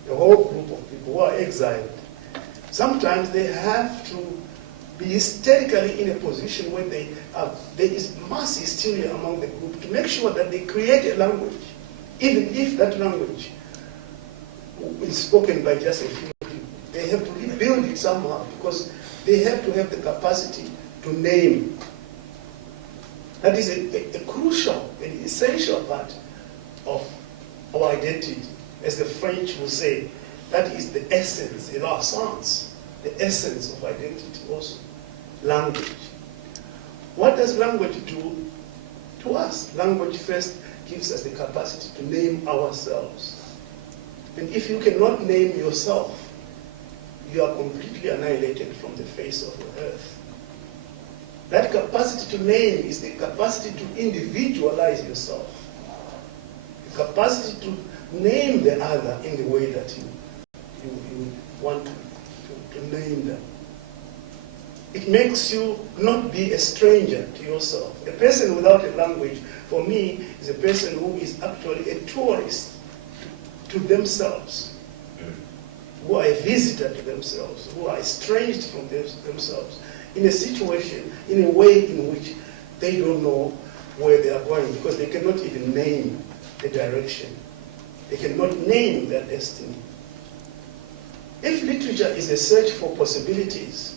the whole group of people who are exiled, sometimes they have to be hysterically in a position where there is mass hysteria among the group to make sure that they create a language, even if that language is spoken by just a few people. They have to rebuild it somehow because they have to have the capacity to name. That is a crucial and essential part of our identity. As the French will say, that is the essence, in our sense, the essence of identity also. Language. What does language do to us? Language first gives us the capacity to name ourselves. And if you cannot name yourself, you are completely annihilated from the face of the earth. That capacity to name is the capacity to individualize yourself. The capacity to name the other in the way that you want to name them. It makes you not be a stranger to yourself. A person without a language, for me, is a person who is actually a tourist to themselves, who are a visitor to themselves, who are estranged from themselves, in a situation, in a way in which they don't know where they are going, because they cannot even name the direction. They cannot name their destiny. If literature is a search for possibilities,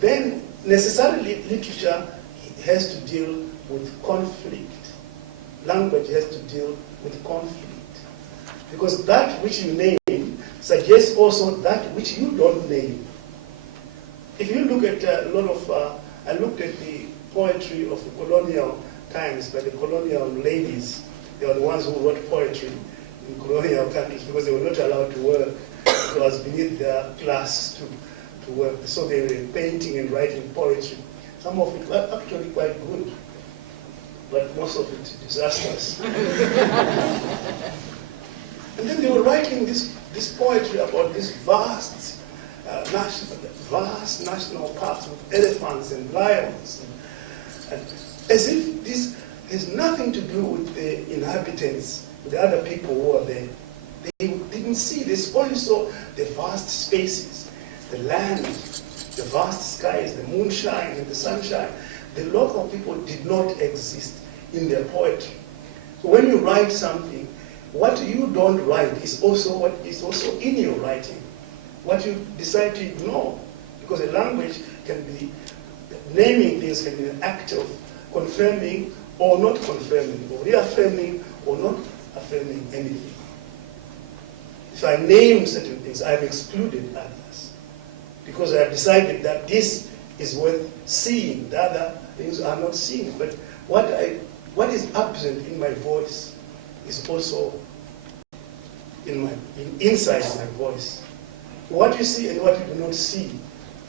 then necessarily literature has to deal with conflict. Language has to deal with conflict. Because that which you name suggests also that which you don't name. If you look at a lot of, I looked at the poetry of the colonial times by the colonial ladies. They were the ones who wrote poetry in colonial countries because they were not allowed to work. It was beneath their class to work. So they were painting and writing poetry. Some of it were actually quite good, but most of it disastrous. And then they were writing this poetry about this vast national parks with elephants and lions, and as if this has nothing to do with the inhabitants, with the other people who are there. They didn't see this, only saw the vast spaces, the land, the vast skies, the moonshine and the sunshine. The local people did not exist in their poetry. So when you write something, what you don't write is also what is also in your writing. What you decide to ignore, because a language can be, naming things can be an act of confirming or not confirming, or reaffirming or not affirming anything. If I name certain things, I've excluded others, because I have decided that this is worth seeing, the other things are not seen. But what is absent in my voice is also inside my voice. What you see and what you do not see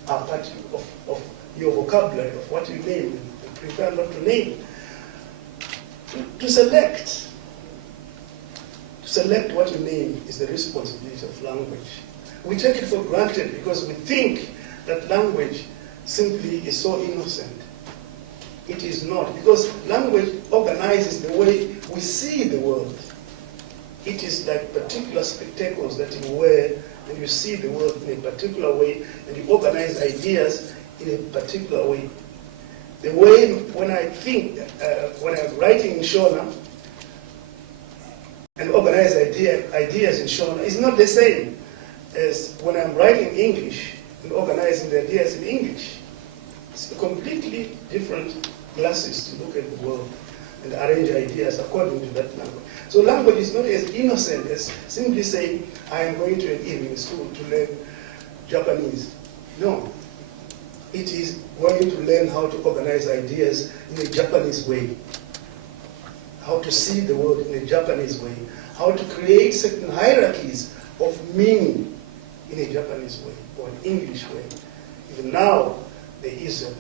are part of your vocabulary, of what you name and prefer not to name. To select what you name is the responsibility of language. We take it for granted because we think that language simply is so innocent. It is not, because language organizes the way we see the world. It is like particular spectacles that you wear and you see the world in a particular way and you organize ideas in a particular way. The way when I think, when I'm writing in Shona and organize ideas in Shona is not the same as when I'm writing English and organizing the ideas in English. It's completely different glasses to look at the world and arrange ideas according to that language. So language is not as innocent as simply saying, I am going to an evening school to learn Japanese. No. It is going to learn how to organize ideas in a Japanese way, how to see the world in a Japanese way, how to create certain hierarchies of meaning in a Japanese way or an English way. Even now, there is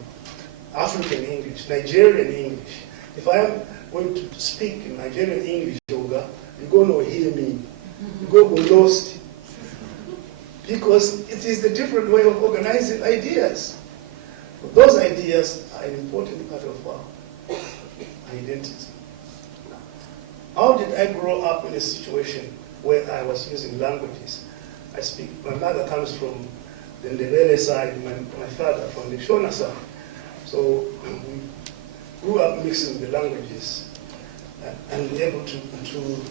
African English, Nigerian English. If I am going to speak in Nigerian English, Yoga, you're going to hear me. You're going to be lost. Because it is the different way of organizing ideas. Those ideas are an important part of our identity. How did I grow up in a situation where I was using languages? My mother comes from the Ndebele side, my father from the Shona side. So we grew up mixing the languages and able to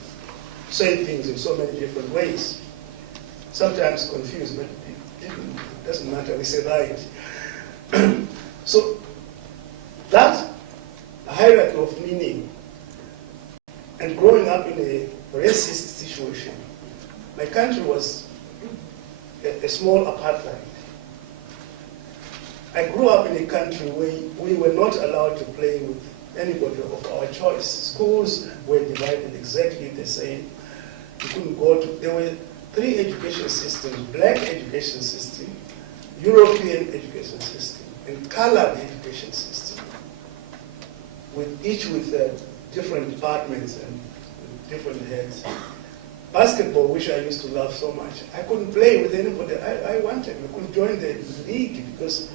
say things in so many different ways. Sometimes confused, but it doesn't matter, we say right. So that hierarchy of meaning and growing up in a racist situation, my country was a small apartheid. I grew up in a country where we were not allowed to play with anybody of our choice. Schools were divided exactly the same. You couldn't go to, there were 3 education systems: black education system, European education system, and colored education system, each with different departments and different heads. Basketball, which I used to love so much, I couldn't play with anybody I wanted. I couldn't join the league because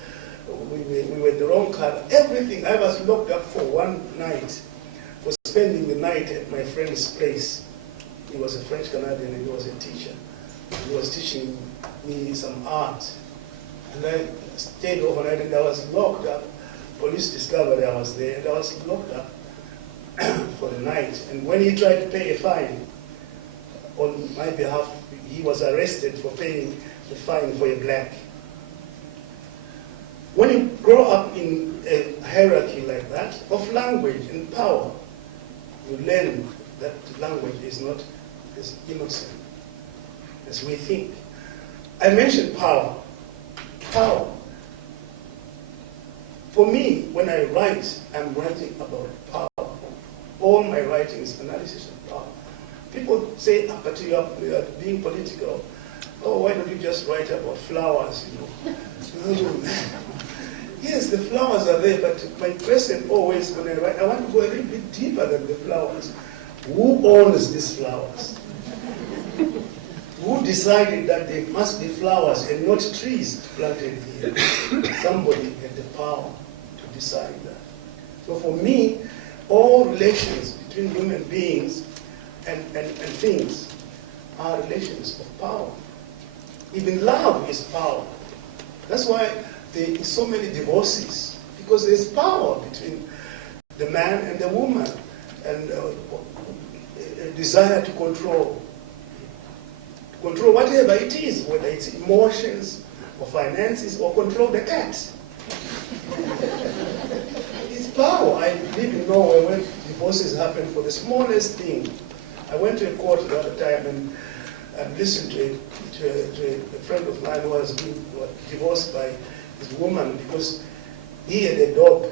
we were the wrong color. Everything. I was locked up for one night, for spending the night at my friend's place. He was a French Canadian and he was a teacher. He was teaching me some art. And I stayed overnight and I was locked up. Police discovered I was there and I was locked up for the night. And when he tried to pay a fine on my behalf, he was arrested for paying the fine for a black. When you grow up in a hierarchy like that of language and power, you learn that language is not as innocent as we think. I mentioned power. Power. For me, when I write, I'm writing about power. All my writing is analysis of power. People say, but you are being political. Oh, why don't you just write about flowers, Yes, the flowers are there, but my question always when I write, I want to go a little bit deeper than the flowers. Who owns these flowers? Who decided that there must be flowers and not trees planted here? Somebody had the power to decide that. So for me, all relations between human beings and things are relations of power. Even love is power. That's why there is so many divorces, because there's power between the man and the woman, and a desire to control whatever it is, whether it's emotions or finances or control the cat. It's power. I live in Norway where divorces happen for the smallest thing. I went to a court the other time and listened to a friend of mine who was being divorced by his woman because he had a dog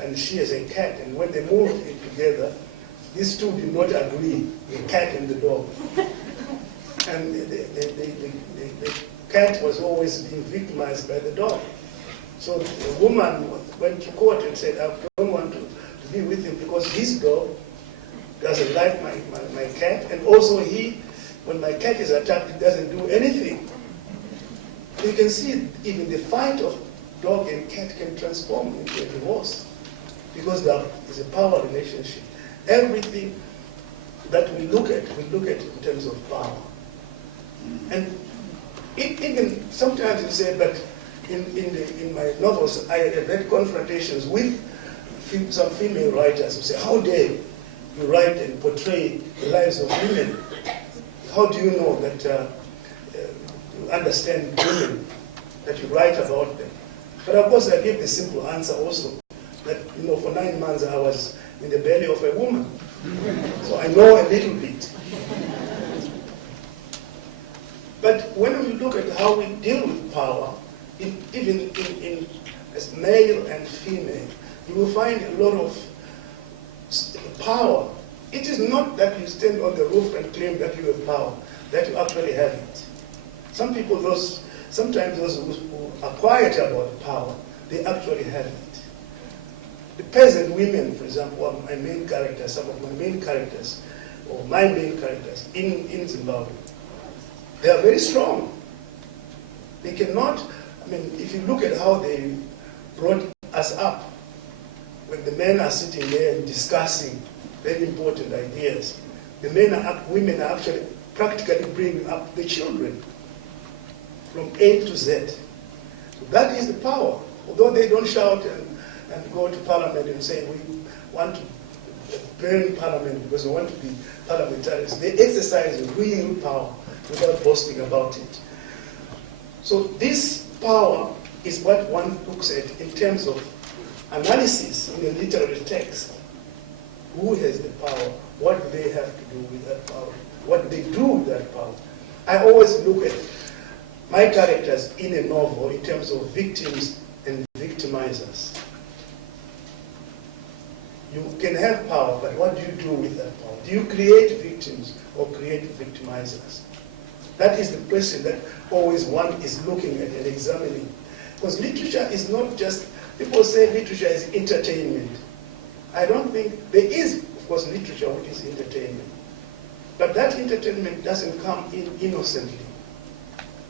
and she has a cat. And when they moved in together, these two did not agree, the cat and the dog. And the cat was always being victimized by the dog. So the woman went to court and said, I don't want to be with him because his dog doesn't like my cat, and also when my cat is attacked, he doesn't do anything. You can see even the fight of dog and cat can transform into a divorce because there is a power relationship. Everything that we look at in terms of power. And even sometimes you say, but in my novels, I have had confrontations with some female writers who say, how dare you write and portray the lives of women? How do you know that you understand women, that you write about them? But of course, I give the simple answer also, that for 9 months I was in the belly of a woman. So I know a little bit. But when we look at how we deal with power, even as male and female, you will find a lot of power. It is not that you stand on the roof and claim that you have power, that you actually have it. Some people, sometimes those who are quiet about power, they actually have it. The peasant women, for example, are my main characters, some of my main characters, or my main characters in Zimbabwe. They are very strong. They cannot, if you look at how they brought us up, when the men are sitting there and discussing very important ideas, the women are actually practically bringing up the children from A to Z. So that is the power. Although they don't shout and go to parliament and say, we want to burn parliament because we want to be parliamentarians, they exercise real power without boasting about it. So this power is what one looks at in terms of analysis in a literary text. Who has the power? What do they have to do with that power? What do they do with that power? I always look at my characters in a novel in terms of victims and victimizers. You can have power, but what do you do with that power? Do you create victims or create victimizers? That is the question that always one is looking at and examining. Because literature is not just, people say literature is entertainment. I don't think, there is, of course, literature which is entertainment. But that entertainment doesn't come in innocently.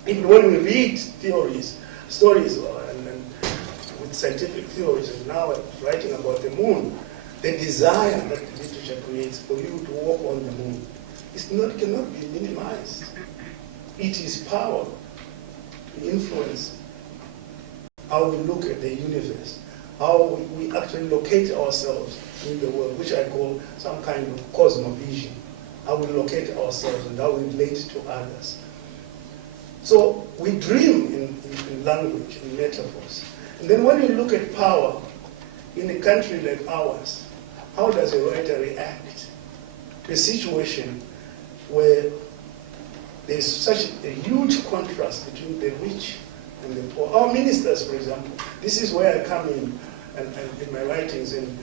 Even when we read theories, stories, and with scientific theories, and now writing about the moon, the desire that literature creates for you to walk on the moon cannot be minimized. It is power to influence how we look at the universe, how we actually locate ourselves in the world, which I call some kind of cosmovision, how we locate ourselves and how we relate to others. So we dream in language, in metaphors. And then when you look at power in a country like ours, how does a writer react to a situation where there's such a huge contrast between the rich and the poor? Our ministers, for example, this is where I come in and in my writings, and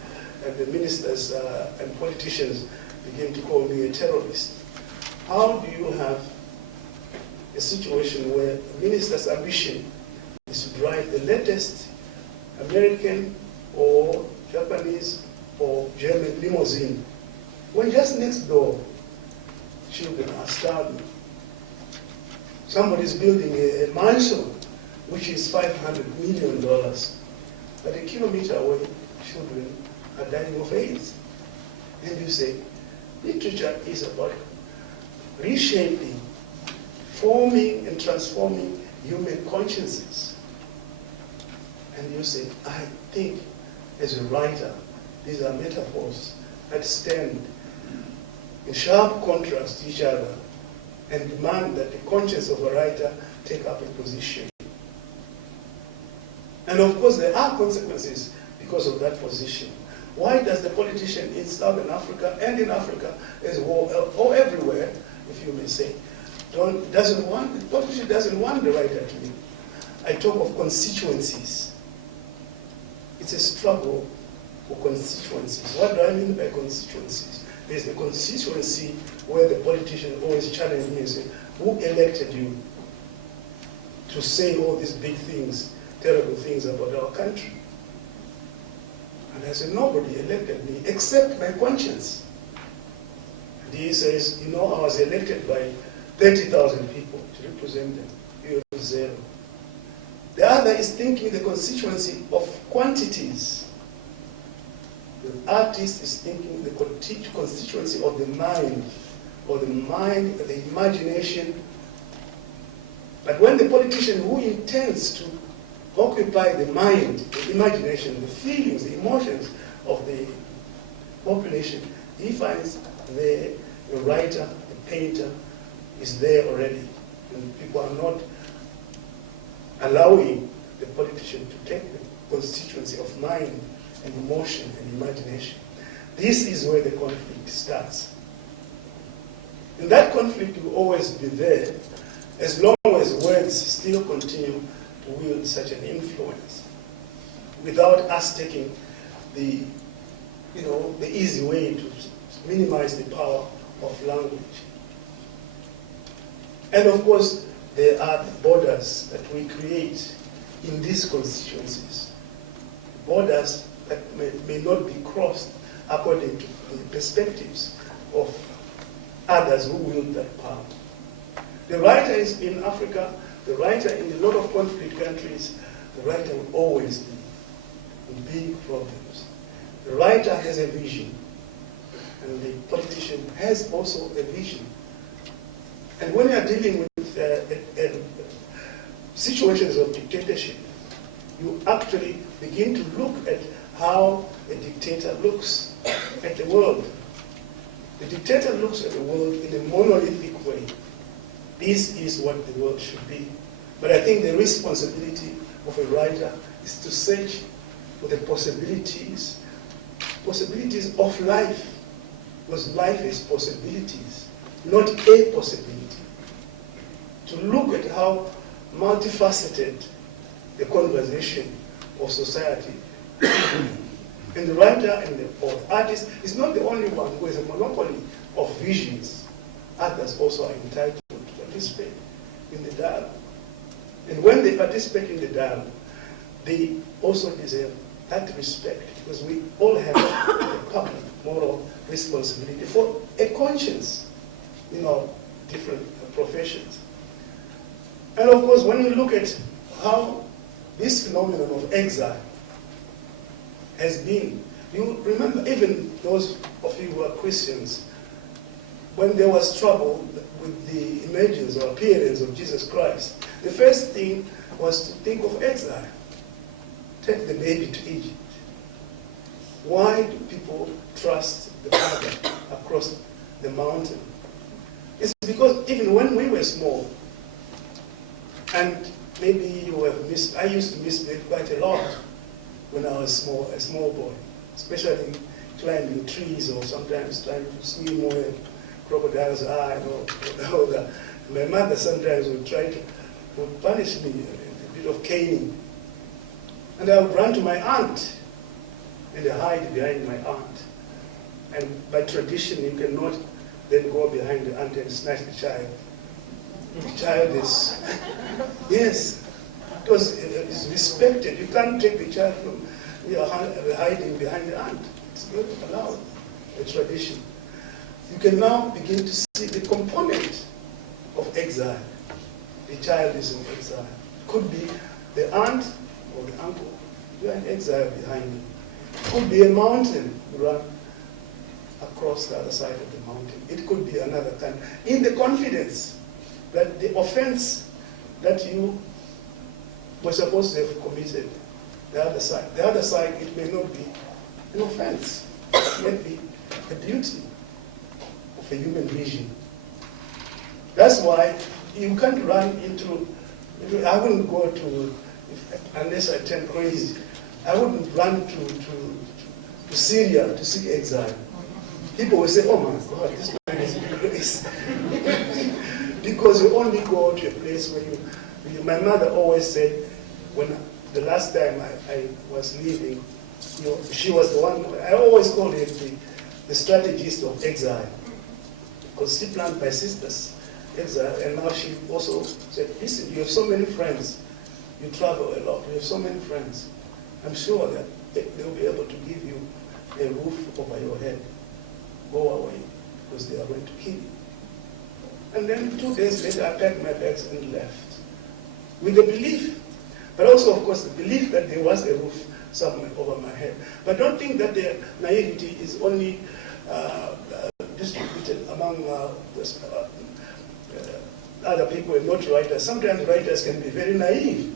the ministers and politicians begin to call me a terrorist. How do you have a situation where a minister's ambition is to drive the latest American or Japanese or German limousine, when just next door children are starving? Somebody's building a mansion which is $500 million, but a kilometer away, children are dying of AIDS. And you say, literature is about reshaping, forming and transforming human consciences. And you say, I think as a writer, these are metaphors that stand in sharp contrast to each other and demand that the conscience of a writer take up a position. And of course, there are consequences because of that position. Why does the politician in Southern Africa and in Africa as well, or everywhere, if you may say, the politician doesn't want the writer to be? I talk of constituencies. It's a struggle for constituencies. What do I mean by constituencies? There's a constituency where the politician always challenges me and says, who elected you to say all these big things, terrible things about our country? And I said, nobody elected me except my conscience. And he says, you know, I was elected by 30,000 people to represent them. You are zero. The other is thinking the constituency of quantities. The artist is thinking the constituency of the mind, the imagination. But when the politician who intends to occupy the mind, the imagination, the feelings, the emotions of the population, he finds the writer, the painter is there already. And people are not allowing the politician to take the constituency of mind and emotion and imagination. This is where the conflict starts. And that conflict will always be there as long as words still continue to wield such an influence, without us taking the easy way to minimize the power of language. And of course, there are the borders that we create in these constituencies. Borders that may not be crossed according to the perspectives of others who wield that power. The writer is in Africa, the writer in a lot of conflict countries, the writer will always be in big problems. The writer has a vision, and the politician has also a vision. And when you are dealing with situations of dictatorship, you actually begin to look at how a dictator looks at the world. The dictator looks at the world in a monolithic way. This is what the world should be. But I think the responsibility of a writer is to search for the possibilities of life. Because life is possibilities, not a possibility. To look at how multifaceted the conversation of society and the writer and the artist is not the only one who has a monopoly of visions. Others also are entitled to participate in the dialogue. And when they participate in the dialogue, they also deserve that respect, because we all have a public moral responsibility for a conscience in our different professions. And of course, when you look at how this phenomenon of exile has been, you remember, even those of you who are Christians, when there was trouble with the emergence or appearance of Jesus Christ, the first thing was to think of exile. Take the baby to Egypt. Why do people trust the Father across the mountain? It's because even when we were small, and maybe you have missed, I used to misbehave quite a lot when I was a small boy, especially climbing trees or sometimes trying to swim where crocodile's eye or all that. My mother sometimes would punish me, a bit of caning. And I would run to my aunt and I hide behind my aunt. And by tradition, you cannot then go behind the aunt and snatch the child. The child is, yes, because it's respected. You can't take the child from hiding behind the aunt. It's not allowed, a tradition. You can now begin to see the component of exile. The child is in exile. Could be the aunt or the uncle. You are in exile behind him. Could be a mountain you run across the other side of the mountain. It could be another kind. In the confidence that the offense that you were supposed to have committed, the other side, it may not be an offense. It may be a beauty of a human vision. That's why you can't run into, I wouldn't go to, unless I turn crazy, I wouldn't run to Syria to seek exile. People will say, oh my God, this man is in grace. Because you only go to a place where my mother always said, when the last time I was leaving, she was the one, I always called her the strategist of exile. Because she planned my sister's exile, and now she also said, listen, you have so many friends, you travel a lot, you have so many friends. I'm sure that they'll be able to give you a roof over your head. Go away, because they are going to kill you. And then 2 days later, I packed my bags and left. With the belief, but also, of course, the belief that there was a roof somewhere over my head. But don't think that the naivety is only distributed among other people and not writers. Sometimes writers can be very naive,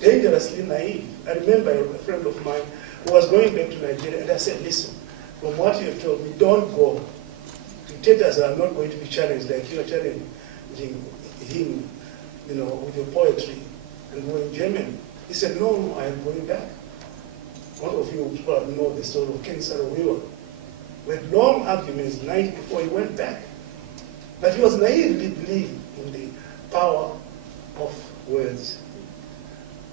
dangerously naive. I remember a friend of mine who was going back to Nigeria, and I said, listen, from what you have told me, don't go. Dictators are not going to be challenged like you are challenging him, with your poetry. And we're in Germany. He said, no, I am going back. One of you probably know the story of King Sarawiwa. We had long arguments the night before he went back. But he was naively believing in the power of words.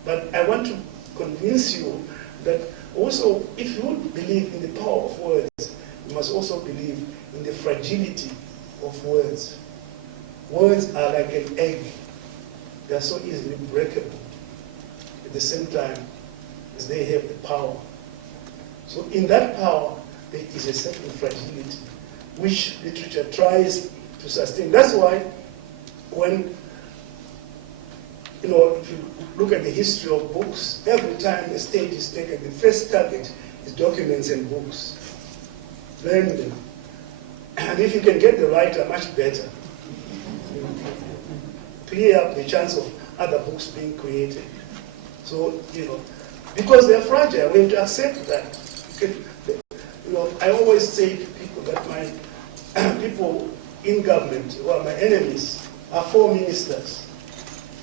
But I want to convince you that also, if you believe in the power of words, you must also believe in the fragility of words. Words are like an egg. They are so easily breakable. At the same time as they have the power. So in that power, there is a certain fragility, which literature tries to sustain. That's why when, if you look at the history of books, every time a stage is taken, the first target is documents and books. Learn them. And if you can get the writer, much better. Clear up the chance of other books being created. So, because they're fragile, we have to accept that. I always say to people that my people in government, who are my enemies, are 4 ministers.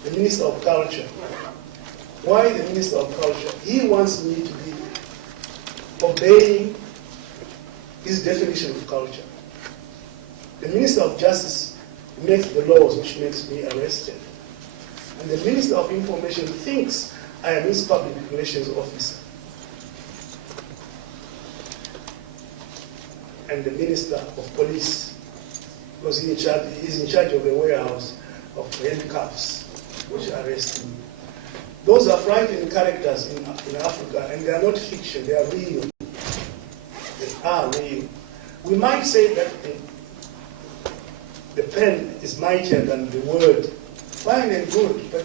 The Minister of Culture. Why the Minister of Culture? He wants me to be obeying his definition of culture. The Minister of Justice makes the laws, which makes me arrested. And the Minister of Information thinks I am his public relations officer. And the Minister of Police, because he's in charge of the warehouse of handcuffs, which arrest me. Those are frightening characters in Africa, and they are not fiction, they are real. They are real. We might say that the pen is mightier than the word. Fine and good, but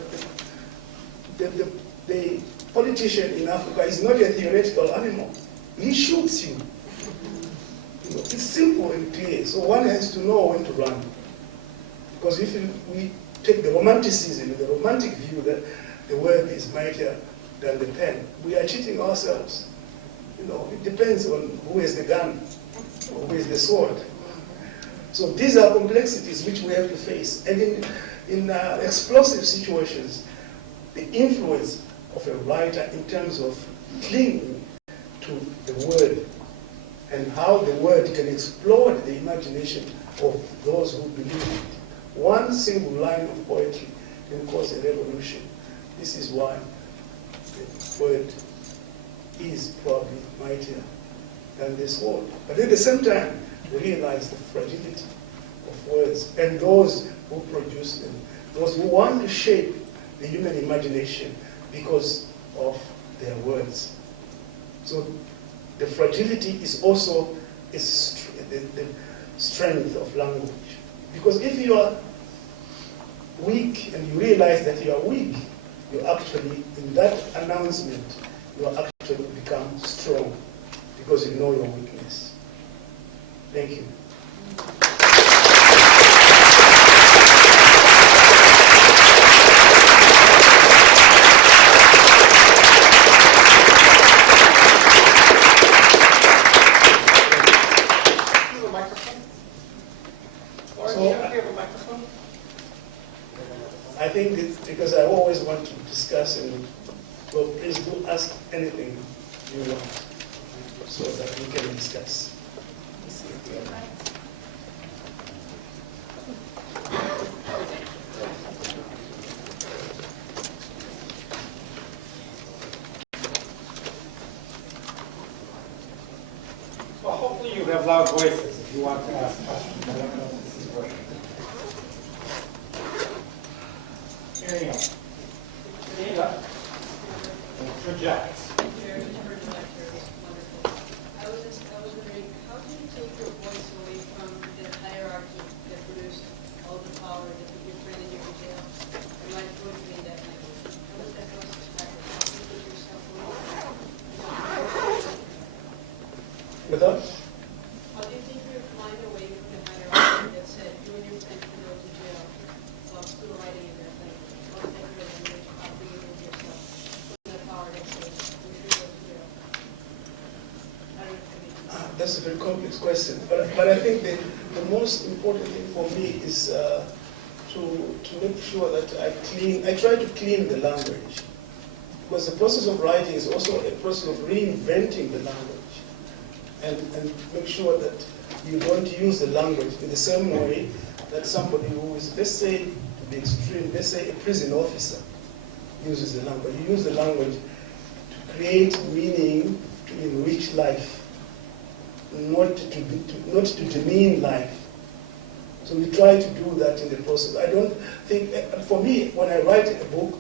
the politician in Africa is not a theoretical animal. He shoots you. It's simple and clear, so one has to know when to run. Because if we take the romanticism, the romantic view that the word is mightier than the pen, we are cheating ourselves. It depends on who has the gun or who has the sword. So these are complexities which we have to face. And in explosive situations, the influence of a writer in terms of clinging to the word and how the word can explode the imagination of those who believe it. One single line of poetry can cause a revolution. This is why the word is probably mightier than the sword. But at the same time, we realize the fragility of words and those who produce them, those who want to shape the human imagination because of their words. So the fragility is also the strength of language. Because if you are weak and you realize that you are weak, you actually, in that announcement, you are actually become strong because you know your weakness. Thank you. I think it's because I always want to discuss, and well, please do ask anything you want so that we can discuss. Well, hopefully you have loud voices if you want to ask questions. I don't know if this is working. Here you go. Project. I was wondering, how do you take your voice away from the hierarchy that produced all the power that you bring in your jail? And like working in that language. How was that process practice? How do you get yourself away? Without? How do you take your mind away from the hierarchy that said you and your friend can go to jail while still writing in that language? How take your language, how do you remove yourself from the power that says you should go to jail? How do you That's a very complex question, but I think the most important thing for me is to make sure that I try to clean the language, because the process of writing is also a process of reinventing the language, and make sure that you don't use the language in the same way that somebody who is, let's say, to be extreme, let's say a prison officer uses the language. You use the language to create meaning, to enrich life, not to demean life. So we try to do that in the process. I don't think, for me, when I write a book,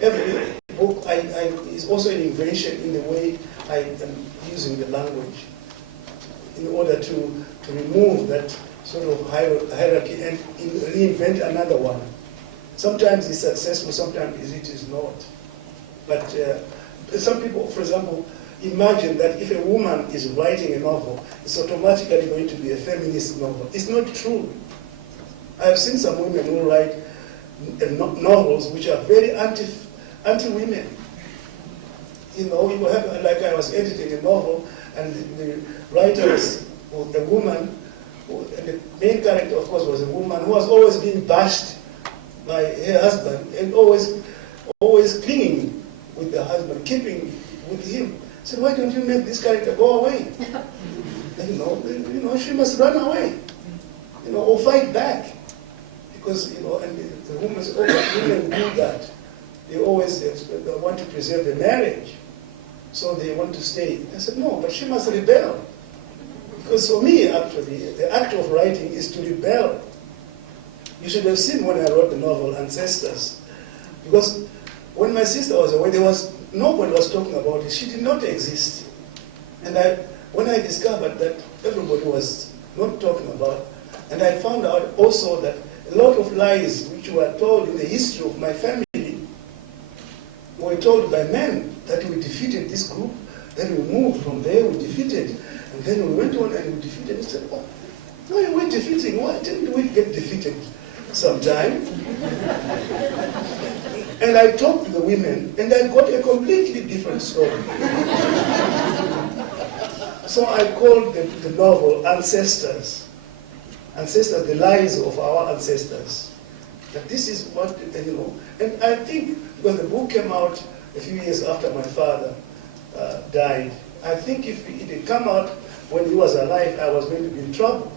every book is also an invention in the way I am using the language in order to remove that sort of hierarchy and reinvent another one. Sometimes it's successful, sometimes it is not. But some people, for example, imagine that if a woman is writing a novel, it's automatically going to be a feminist novel. It's not true. I've seen some women who write novels which are very anti-women. You know, you have, like I was editing a novel, and the writer was a woman, and the main character, of course, was a woman who was always being bashed by her husband and always clinging with the husband, keeping with him. I said, why don't you make this character go away? You know, she must run away, or fight back. Because, and the women do that. They always they want to preserve the marriage. So they want to stay. I said, no, but she must rebel. Because for me, actually, the act of writing is to rebel. You should have seen when I wrote the novel, Ancestors. Because when my sister was away, nobody was talking about it. She did not exist. And when I discovered that everybody was not talking about it, and I found out also that a lot of lies which were told in the history of my family were told by men, that we defeated this group, then we moved from there, we defeated, and then we went on and we defeated. I said, oh, no, you weren't defeating. Why didn't we get defeated sometime? And I talked to the women, and I got a completely different story. So I called the novel Ancestors. ancestors, the lives of our ancestors. That this is what, and I think when the book came out a few years after my father died, I think if it had come out when he was alive, I was going to be in trouble.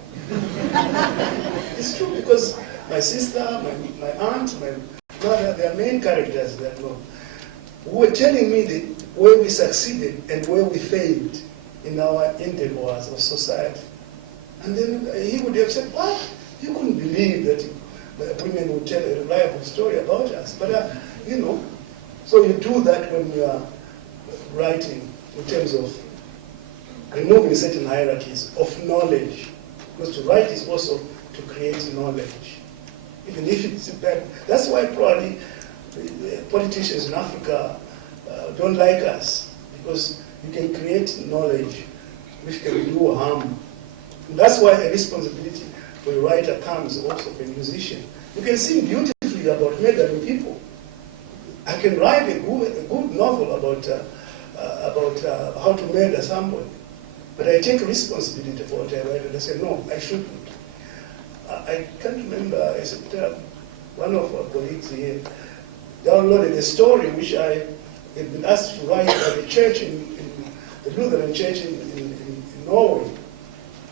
It's true, because my sister, my aunt, my mother, they are main characters that who were telling me the way we succeeded and where we failed in our endeavors of society. And then he would have said, what? You couldn't believe that women would tell a reliable story about us. But, so you do that when you are writing in terms of removing certain hierarchies of knowledge. Because to write is also to create knowledge. Even if it's bad. That's why probably politicians in Africa don't like us. Because you can create knowledge which can do harm. And that's why a responsibility for a writer comes also for a musician. You can sing beautifully about murdering people. I can write a good novel about how to murder somebody. But I take responsibility for what I write, and I say, no, I shouldn't. I can't remember, I said, one of our colleagues here downloaded a story which I had been asked to write at the church in the Lutheran church in Norway.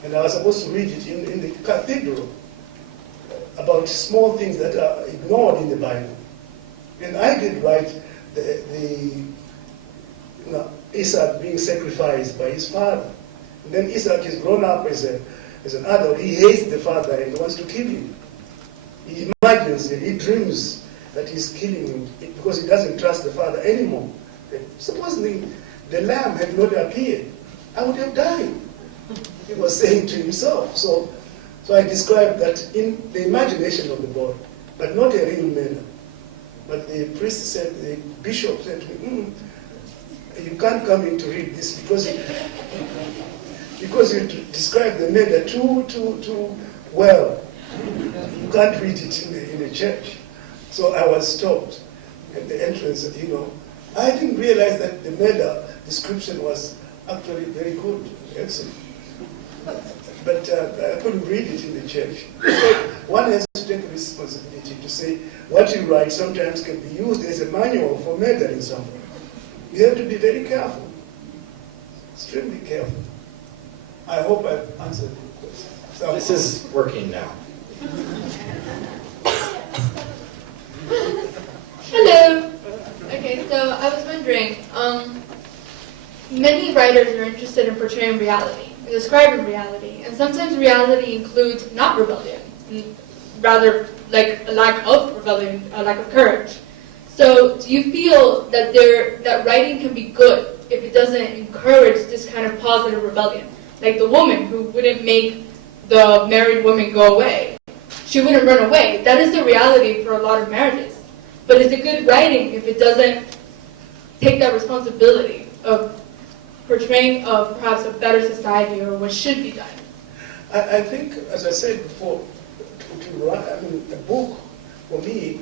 And I was supposed to read it in the cathedral about small things that are ignored in the Bible. And I did write Isaac being sacrificed by his father. And then Isaac is grown up as an adult. He hates the father and wants to kill him. He imagines it, he dreams that he's killing him because he doesn't trust the father anymore. Supposedly the lamb had not appeared, I would have died, he was saying to himself. So I described that in the imagination of the boy, but not a real manner. But the priest said, the bishop said to me, you can't come in to read this because you describe the murder too well. You can't read it in the church. So I was stopped at the entrance. I didn't realize that the murder description was actually very good, excellent. But I couldn't read it in the church. So one has to take responsibility to say what you write sometimes can be used as a manual for murdering someone. You have to be very careful, extremely careful. I hope I've answered your question. This is working now. Hello. Okay, so I was wondering, many writers are interested in portraying reality, and describing reality, and sometimes reality includes not rebellion, rather like a lack of rebellion, a lack of courage. So do you feel that that writing can be good if it doesn't encourage this kind of positive rebellion? Like the woman who wouldn't make the married woman go away. She wouldn't run away. That is the reality for a lot of marriages. But is it good writing if it doesn't take that responsibility of portraying perhaps a better society or what should be done? I think, as I said before, a book, for me,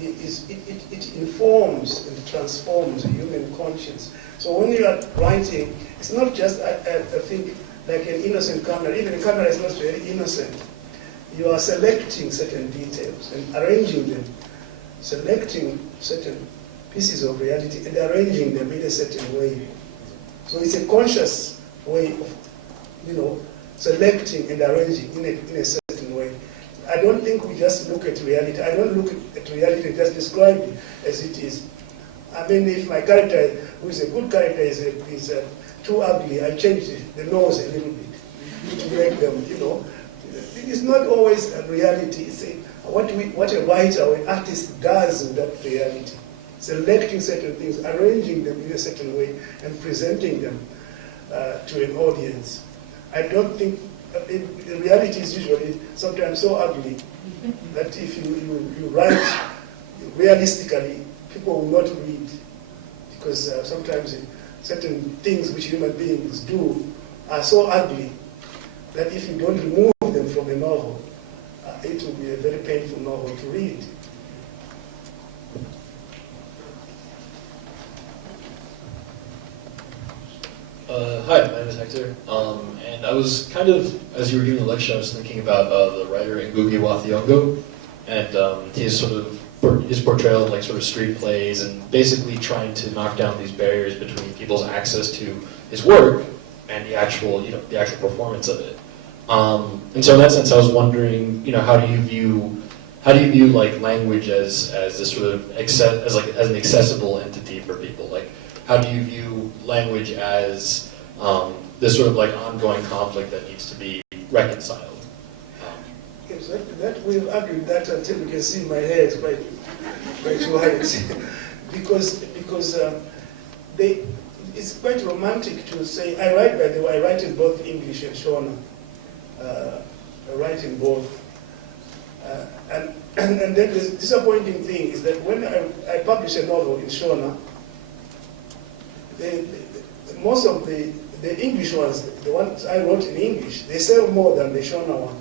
it informs and transforms the human conscience. So when you are writing, it's not just, I think, like an innocent camera. Even a camera is not very innocent. You are selecting certain details and arranging them, selecting certain pieces of reality and arranging them in a certain way. So it's a conscious way of, selecting and arranging in a certain way. I don't think we just look at reality. I don't look at reality and just describe it as it is. I mean, if my character, who is a good character, is too ugly, I change the nose a little bit to make them, It is not always a reality. It's what a writer or an artist does with that reality. Selecting certain things, arranging them in a certain way, and presenting them to an audience. I don't think the reality is usually sometimes so ugly that if you write realistically, people will not read, because sometimes certain things which human beings do are so ugly that if you don't remove them from a novel, it will be a very painful novel to read. Hi, my name is FIU-Center. And I was kind of, as you were giving the lecture, I was thinking about the writer Ngugi wa Thiong'o and his sort of his portrayal of like sort of street plays and basically trying to knock down these barriers between people's access to his work and the actual, the actual performance of it. And so in that sense, I was wondering, how do you view like language as this sort of as an accessible entity for people? Like, how do you view language as this sort of like ongoing conflict that needs to be reconciled? Yes, that we've argued that until you can see my hair is quite white, because it's quite romantic to say. I write, by the way, I write in both English and Shona. I write in both, and then the disappointing thing is that when I publish a novel in Shona, most of the English ones, the ones I wrote in English, they sell more than the Shona one.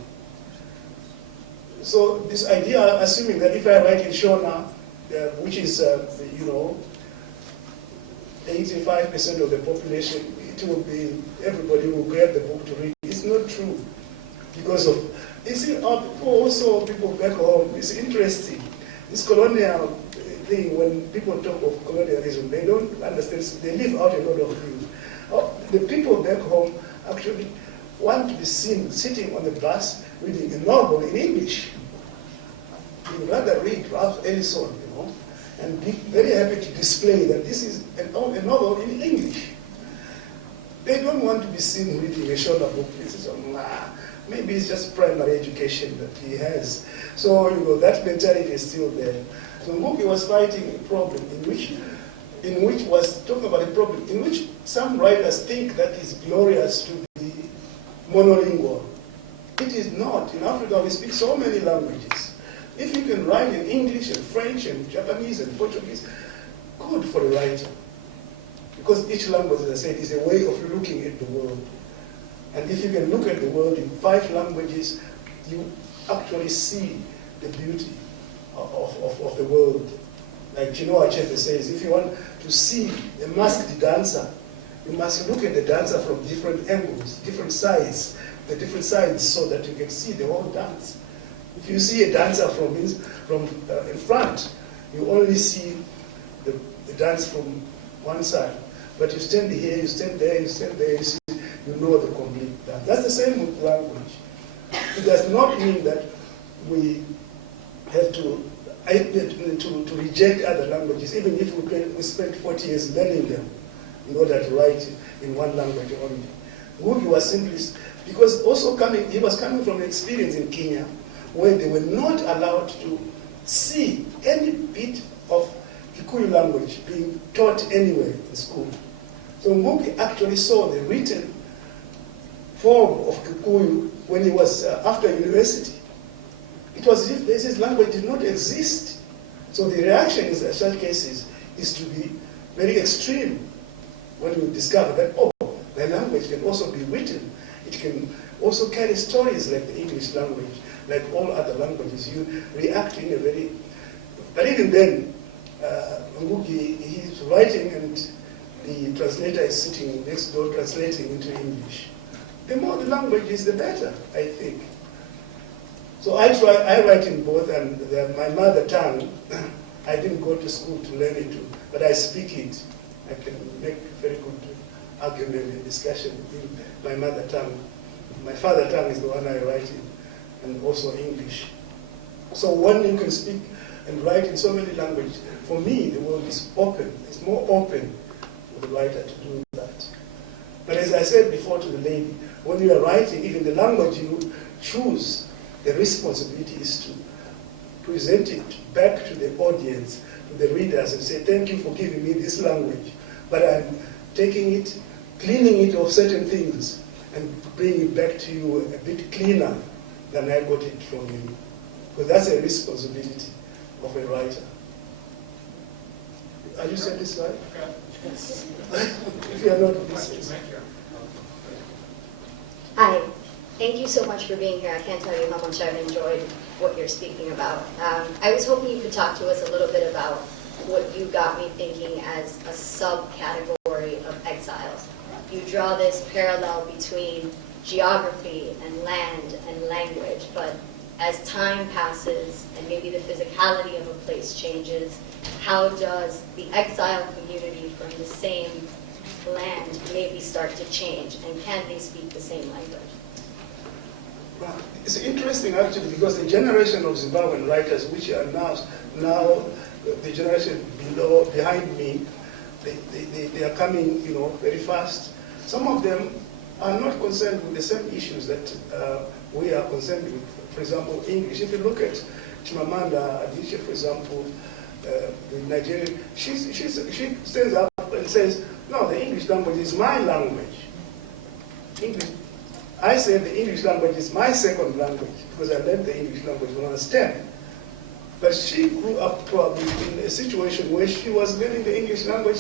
So this idea, assuming that if I write in Shona, which is 85% of the population, it will be everybody will grab the book to read. It's not true, because of people back home. It's interesting. This colonial thing, when people talk of colonialism, they don't understand. They leave out a lot of things. The people back home actually want to be seen sitting on the bus reading a novel in English. You'd rather read Ralph Ellison, and be very happy to display that this is a novel in English. They don't want to be seen reading a shorter book. Maybe it's just primary education that he has. So, that mentality is still there. So Ngugi was fighting a problem in which was talking about a problem in which some writers think that is glorious to be monolingual. It is not. In Africa, we speak so many languages. If you can write in English and French and Japanese and Portuguese, good for a writer. Because each language, as I said, is a way of looking at the world. And if you can look at the world in 5 languages, you actually see the beauty of the world. Like Chinua Achebe says, if you want to see a masked dancer, you must look at the dancer from different angles, different sides, so that you can see the whole dance. If you see a dancer from in front, you only see the dance from one side. But you stand here, you stand there, you stand there, you know the complete dance. That's the same with language. It does not mean that we have to reject other languages, even if we spend 40 years learning them in order to write in one language only. Ngugi was simply, because he was coming from an experience in Kenya where they were not allowed to see any bit of Kikuyu language being taught anywhere in school. So Ngugi actually saw the written form of Kikuyu when he was after university. It was as if this language did not exist. So the reaction in such cases is to be very extreme when you discover that, the language can also be written. It can also carry stories like the English language, like all other languages. You react in a very... But even then, Ngugi, he's writing and the translator is sitting next door translating into English. The more the language is, the better, I think. So I write in both, and my mother tongue, I didn't go to school to learn it, but I speak it. I can make very good argument and discussion in my mother tongue. My father tongue is the one I write in, and also English. So when you can speak and write in so many languages, for me, the world is open. It's more open for the writer to do that. But as I said before to the lady, when you are writing, even the language you choose, the responsibility is to present it back to the audience, to the readers, and say, thank you for giving me this language, but I'm taking it, cleaning it of certain things, and bringing it back to you a bit cleaner than I got it from you. Because that's a responsibility of a writer. Are you satisfied? Yes. If you are not, please. Hi. Thank you so much for being here. I can't tell you how much I've enjoyed what you're speaking about. I was hoping you could talk to us a little bit about what you got me thinking as a subcategory of exiles. you draw this parallel between geography and land and language, but as time passes and maybe the physicality of a place changes, how does the exile community from the same land maybe start to change, and can they speak the same language? Well, it's interesting actually, because the generation of Zimbabwean writers, which are now the generation behind me, they are coming, very fast. Some of them are not concerned with the same issues that we are concerned with. For example, English. If you look at Chimamanda Adichie, for example, the Nigerian, she stands up and says, no, the English language is my language. English. I say the English language is my second language because I learned the English language when I was 10. But she grew up probably in a situation where she was learning the English language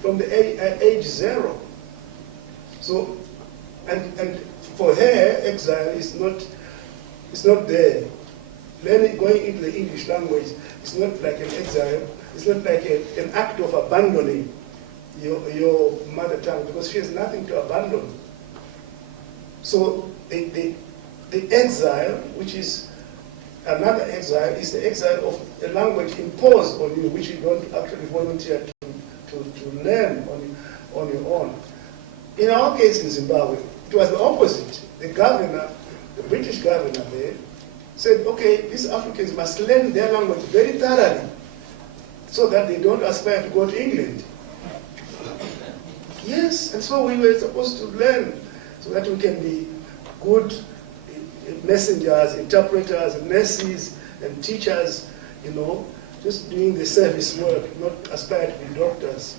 from the age 0. So, and for her, exile is not there. Learning, going into the English language is not like an exile. It's not like an act of abandoning your mother tongue, because she has nothing to abandon. So the exile, which is another exile, is the exile of a language imposed on you, which you don't actually volunteer to learn on your own. In our case in Zimbabwe, it was the opposite. The governor, the British governor there, said, okay, these Africans must learn their language very thoroughly so that they don't aspire to go to England. Yes, and so we were supposed to learn so that we can be good messengers, interpreters, nurses, and teachers, just doing the service work, not aspire to be doctors.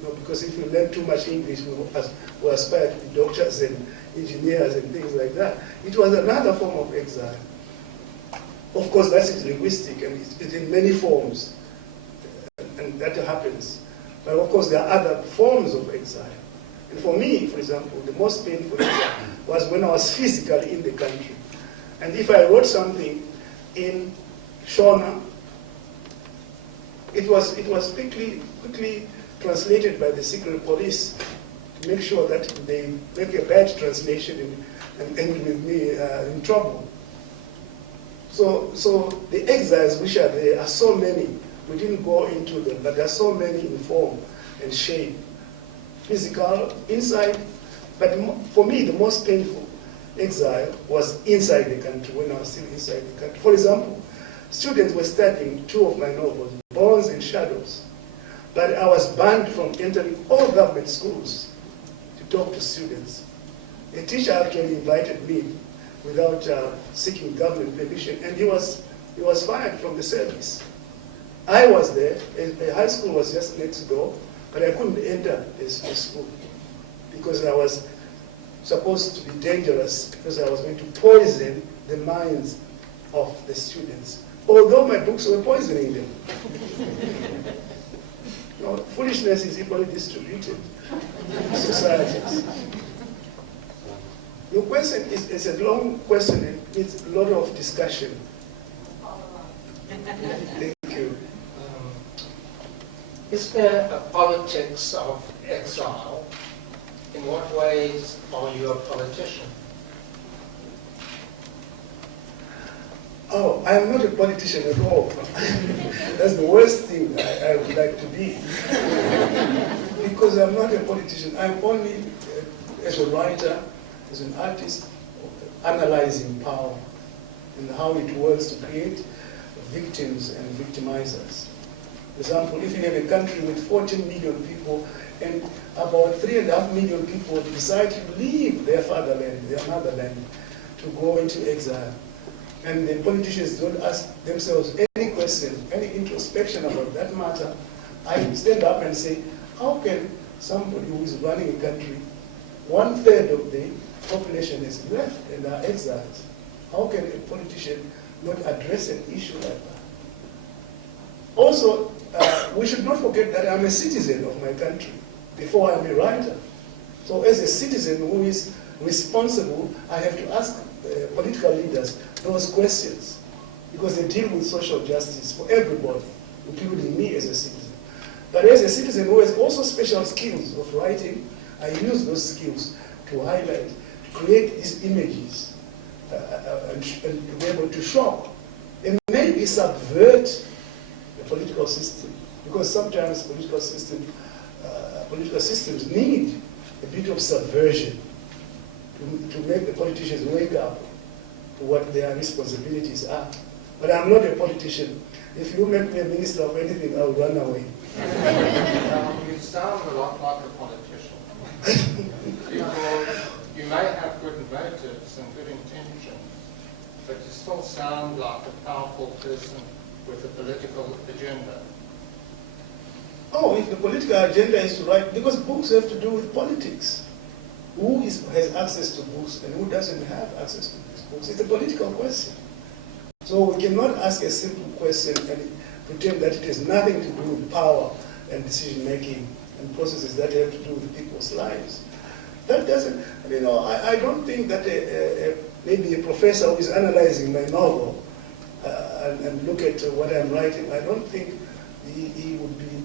Because if you learn too much English, we aspire to be doctors and engineers and things like that. It was another form of exile. Of course, that is linguistic, and it's in many forms, and that happens. But of course, there are other forms of exile. And for me, for example, the most painful exile was when I was physically in the country. And if I wrote something in Shona, it was quickly translated by the secret police to make sure that they make a bad translation and end with me in trouble. So the exiles which are there are so many. We didn't go into them, but there are so many in form and shape. Physical, inside, but for me the most painful exile was inside the country, when I was still inside the country. For example, students were studying two of my novels, Bones and Shadows, but I was banned from entering all government schools to talk to students. A teacher actually invited me without seeking government permission, and he was fired from the service. I was there, a high school was just next door, but I couldn't enter the school because I was supposed to be dangerous, because I was going to poison the minds of the students, although my books were poisoning them. Foolishness is equally distributed in societies. Your question is a long question and needs a lot of discussion. Thank you. Is there a politics of exile? In what ways are you a politician? Oh, I am not a politician at all. That's the worst thing I would like to be. Because I'm not a politician. I'm only, as a writer, as an artist, analyzing power and how it works to create victims and victimizers. For example, if you have a country with 14 million people and about 3.5 million people decide to leave their fatherland, their motherland, to go into exile, and the politicians don't ask themselves any question, any introspection about that matter, I stand up and say, how can somebody who is running a country, 1/3 of the population is left and are exiles? How can a politician not address an issue like that? Also, we should not forget that I'm a citizen of my country before I'm a writer. So as a citizen who is responsible, I have to ask political leaders those questions, because they deal with social justice for everybody, including me as a citizen. But as a citizen who has also special skills of writing, I use those skills to highlight, to create these images, and to be able to shock and maybe subvert the political system, because sometimes political systems need a bit of subversion to make the politicians wake up to what their responsibilities are. But I'm not a politician. If you make me a minister of anything, I'll run away. You sound a lot like a politician. You may have good motives and good intentions, but you still sound like a powerful person with a political agenda. Oh, if the political agenda is to write, because books have to do with politics. Who has access to books and who doesn't have access to these books? It's a political question. So we cannot ask a simple question and pretend that it has nothing to do with power and decision making and processes that have to do with people's lives. That doesn't, I don't think that maybe a professor who is analyzing my novel and look at what I'm writing, I don't think he would be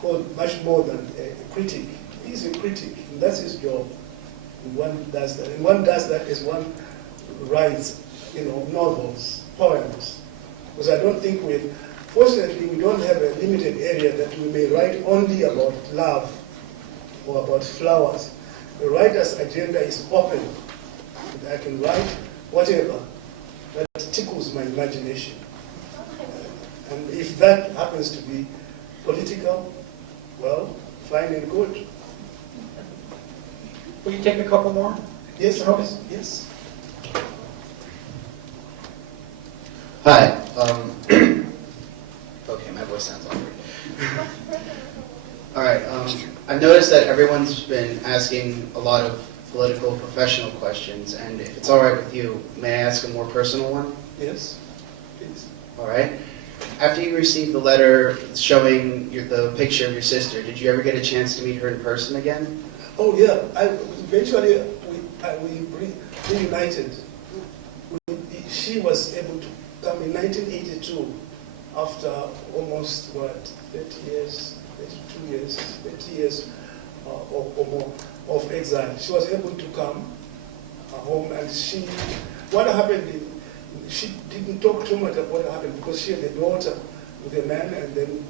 called much more than a critic. He's a critic, and that's his job. And one does that. And one does that as one writes, novels, poems. Because I don't think fortunately, we don't have a limited area that we may write only about love or about flowers. The writer's agenda is open. And I can write whatever that tickles my imagination. And if that happens to be political, well, fine and good. Will you take a couple more? Yes, yes. Hi. Okay, my voice sounds awkward. All right. I've noticed that everyone's been asking a lot of political professional questions, and if it's all right with you, may I ask a more personal one? Yes, please. All right. After you received the letter showing the picture of your sister, did you ever get a chance to meet her in person again? Oh yeah. Eventually we reunited. She was able to come in 1982 after almost 30 years or more of exile. She was able to come home, and what happened, she didn't talk too much about what happened because she had a daughter with a man, and then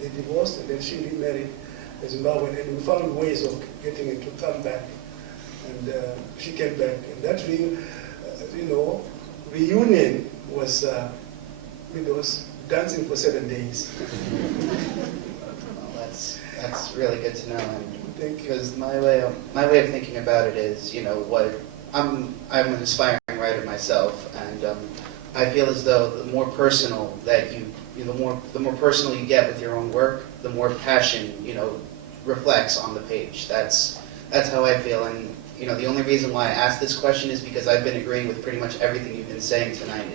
they divorced, and then she remarried a Zimbabwean, and we found ways of getting her to come back, and she came back, and that reunion was dancing for 7 days. Well, that's really good to know, and because my way of thinking about it is, I'm an aspiring writer myself, and I feel as though the more personal that the more personal you get with your own work, the more passion reflects on the page. That's how I feel, and the only reason why I asked this question is because I've been agreeing with pretty much everything you've been saying tonight.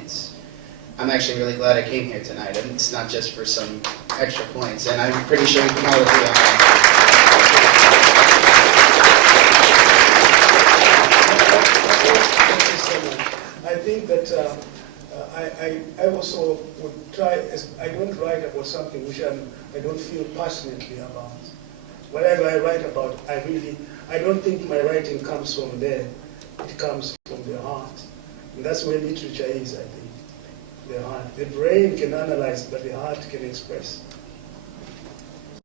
I'm actually really glad I came here tonight, and it's not just for some extra points, and I'm pretty sure we can all agree on that. I think that I also would try, I don't write about something which I don't feel passionately about. Whatever I write about, I don't think my writing comes from there. It comes from the heart. And that's where literature is, I think. The heart. The brain can analyze, but the heart can express.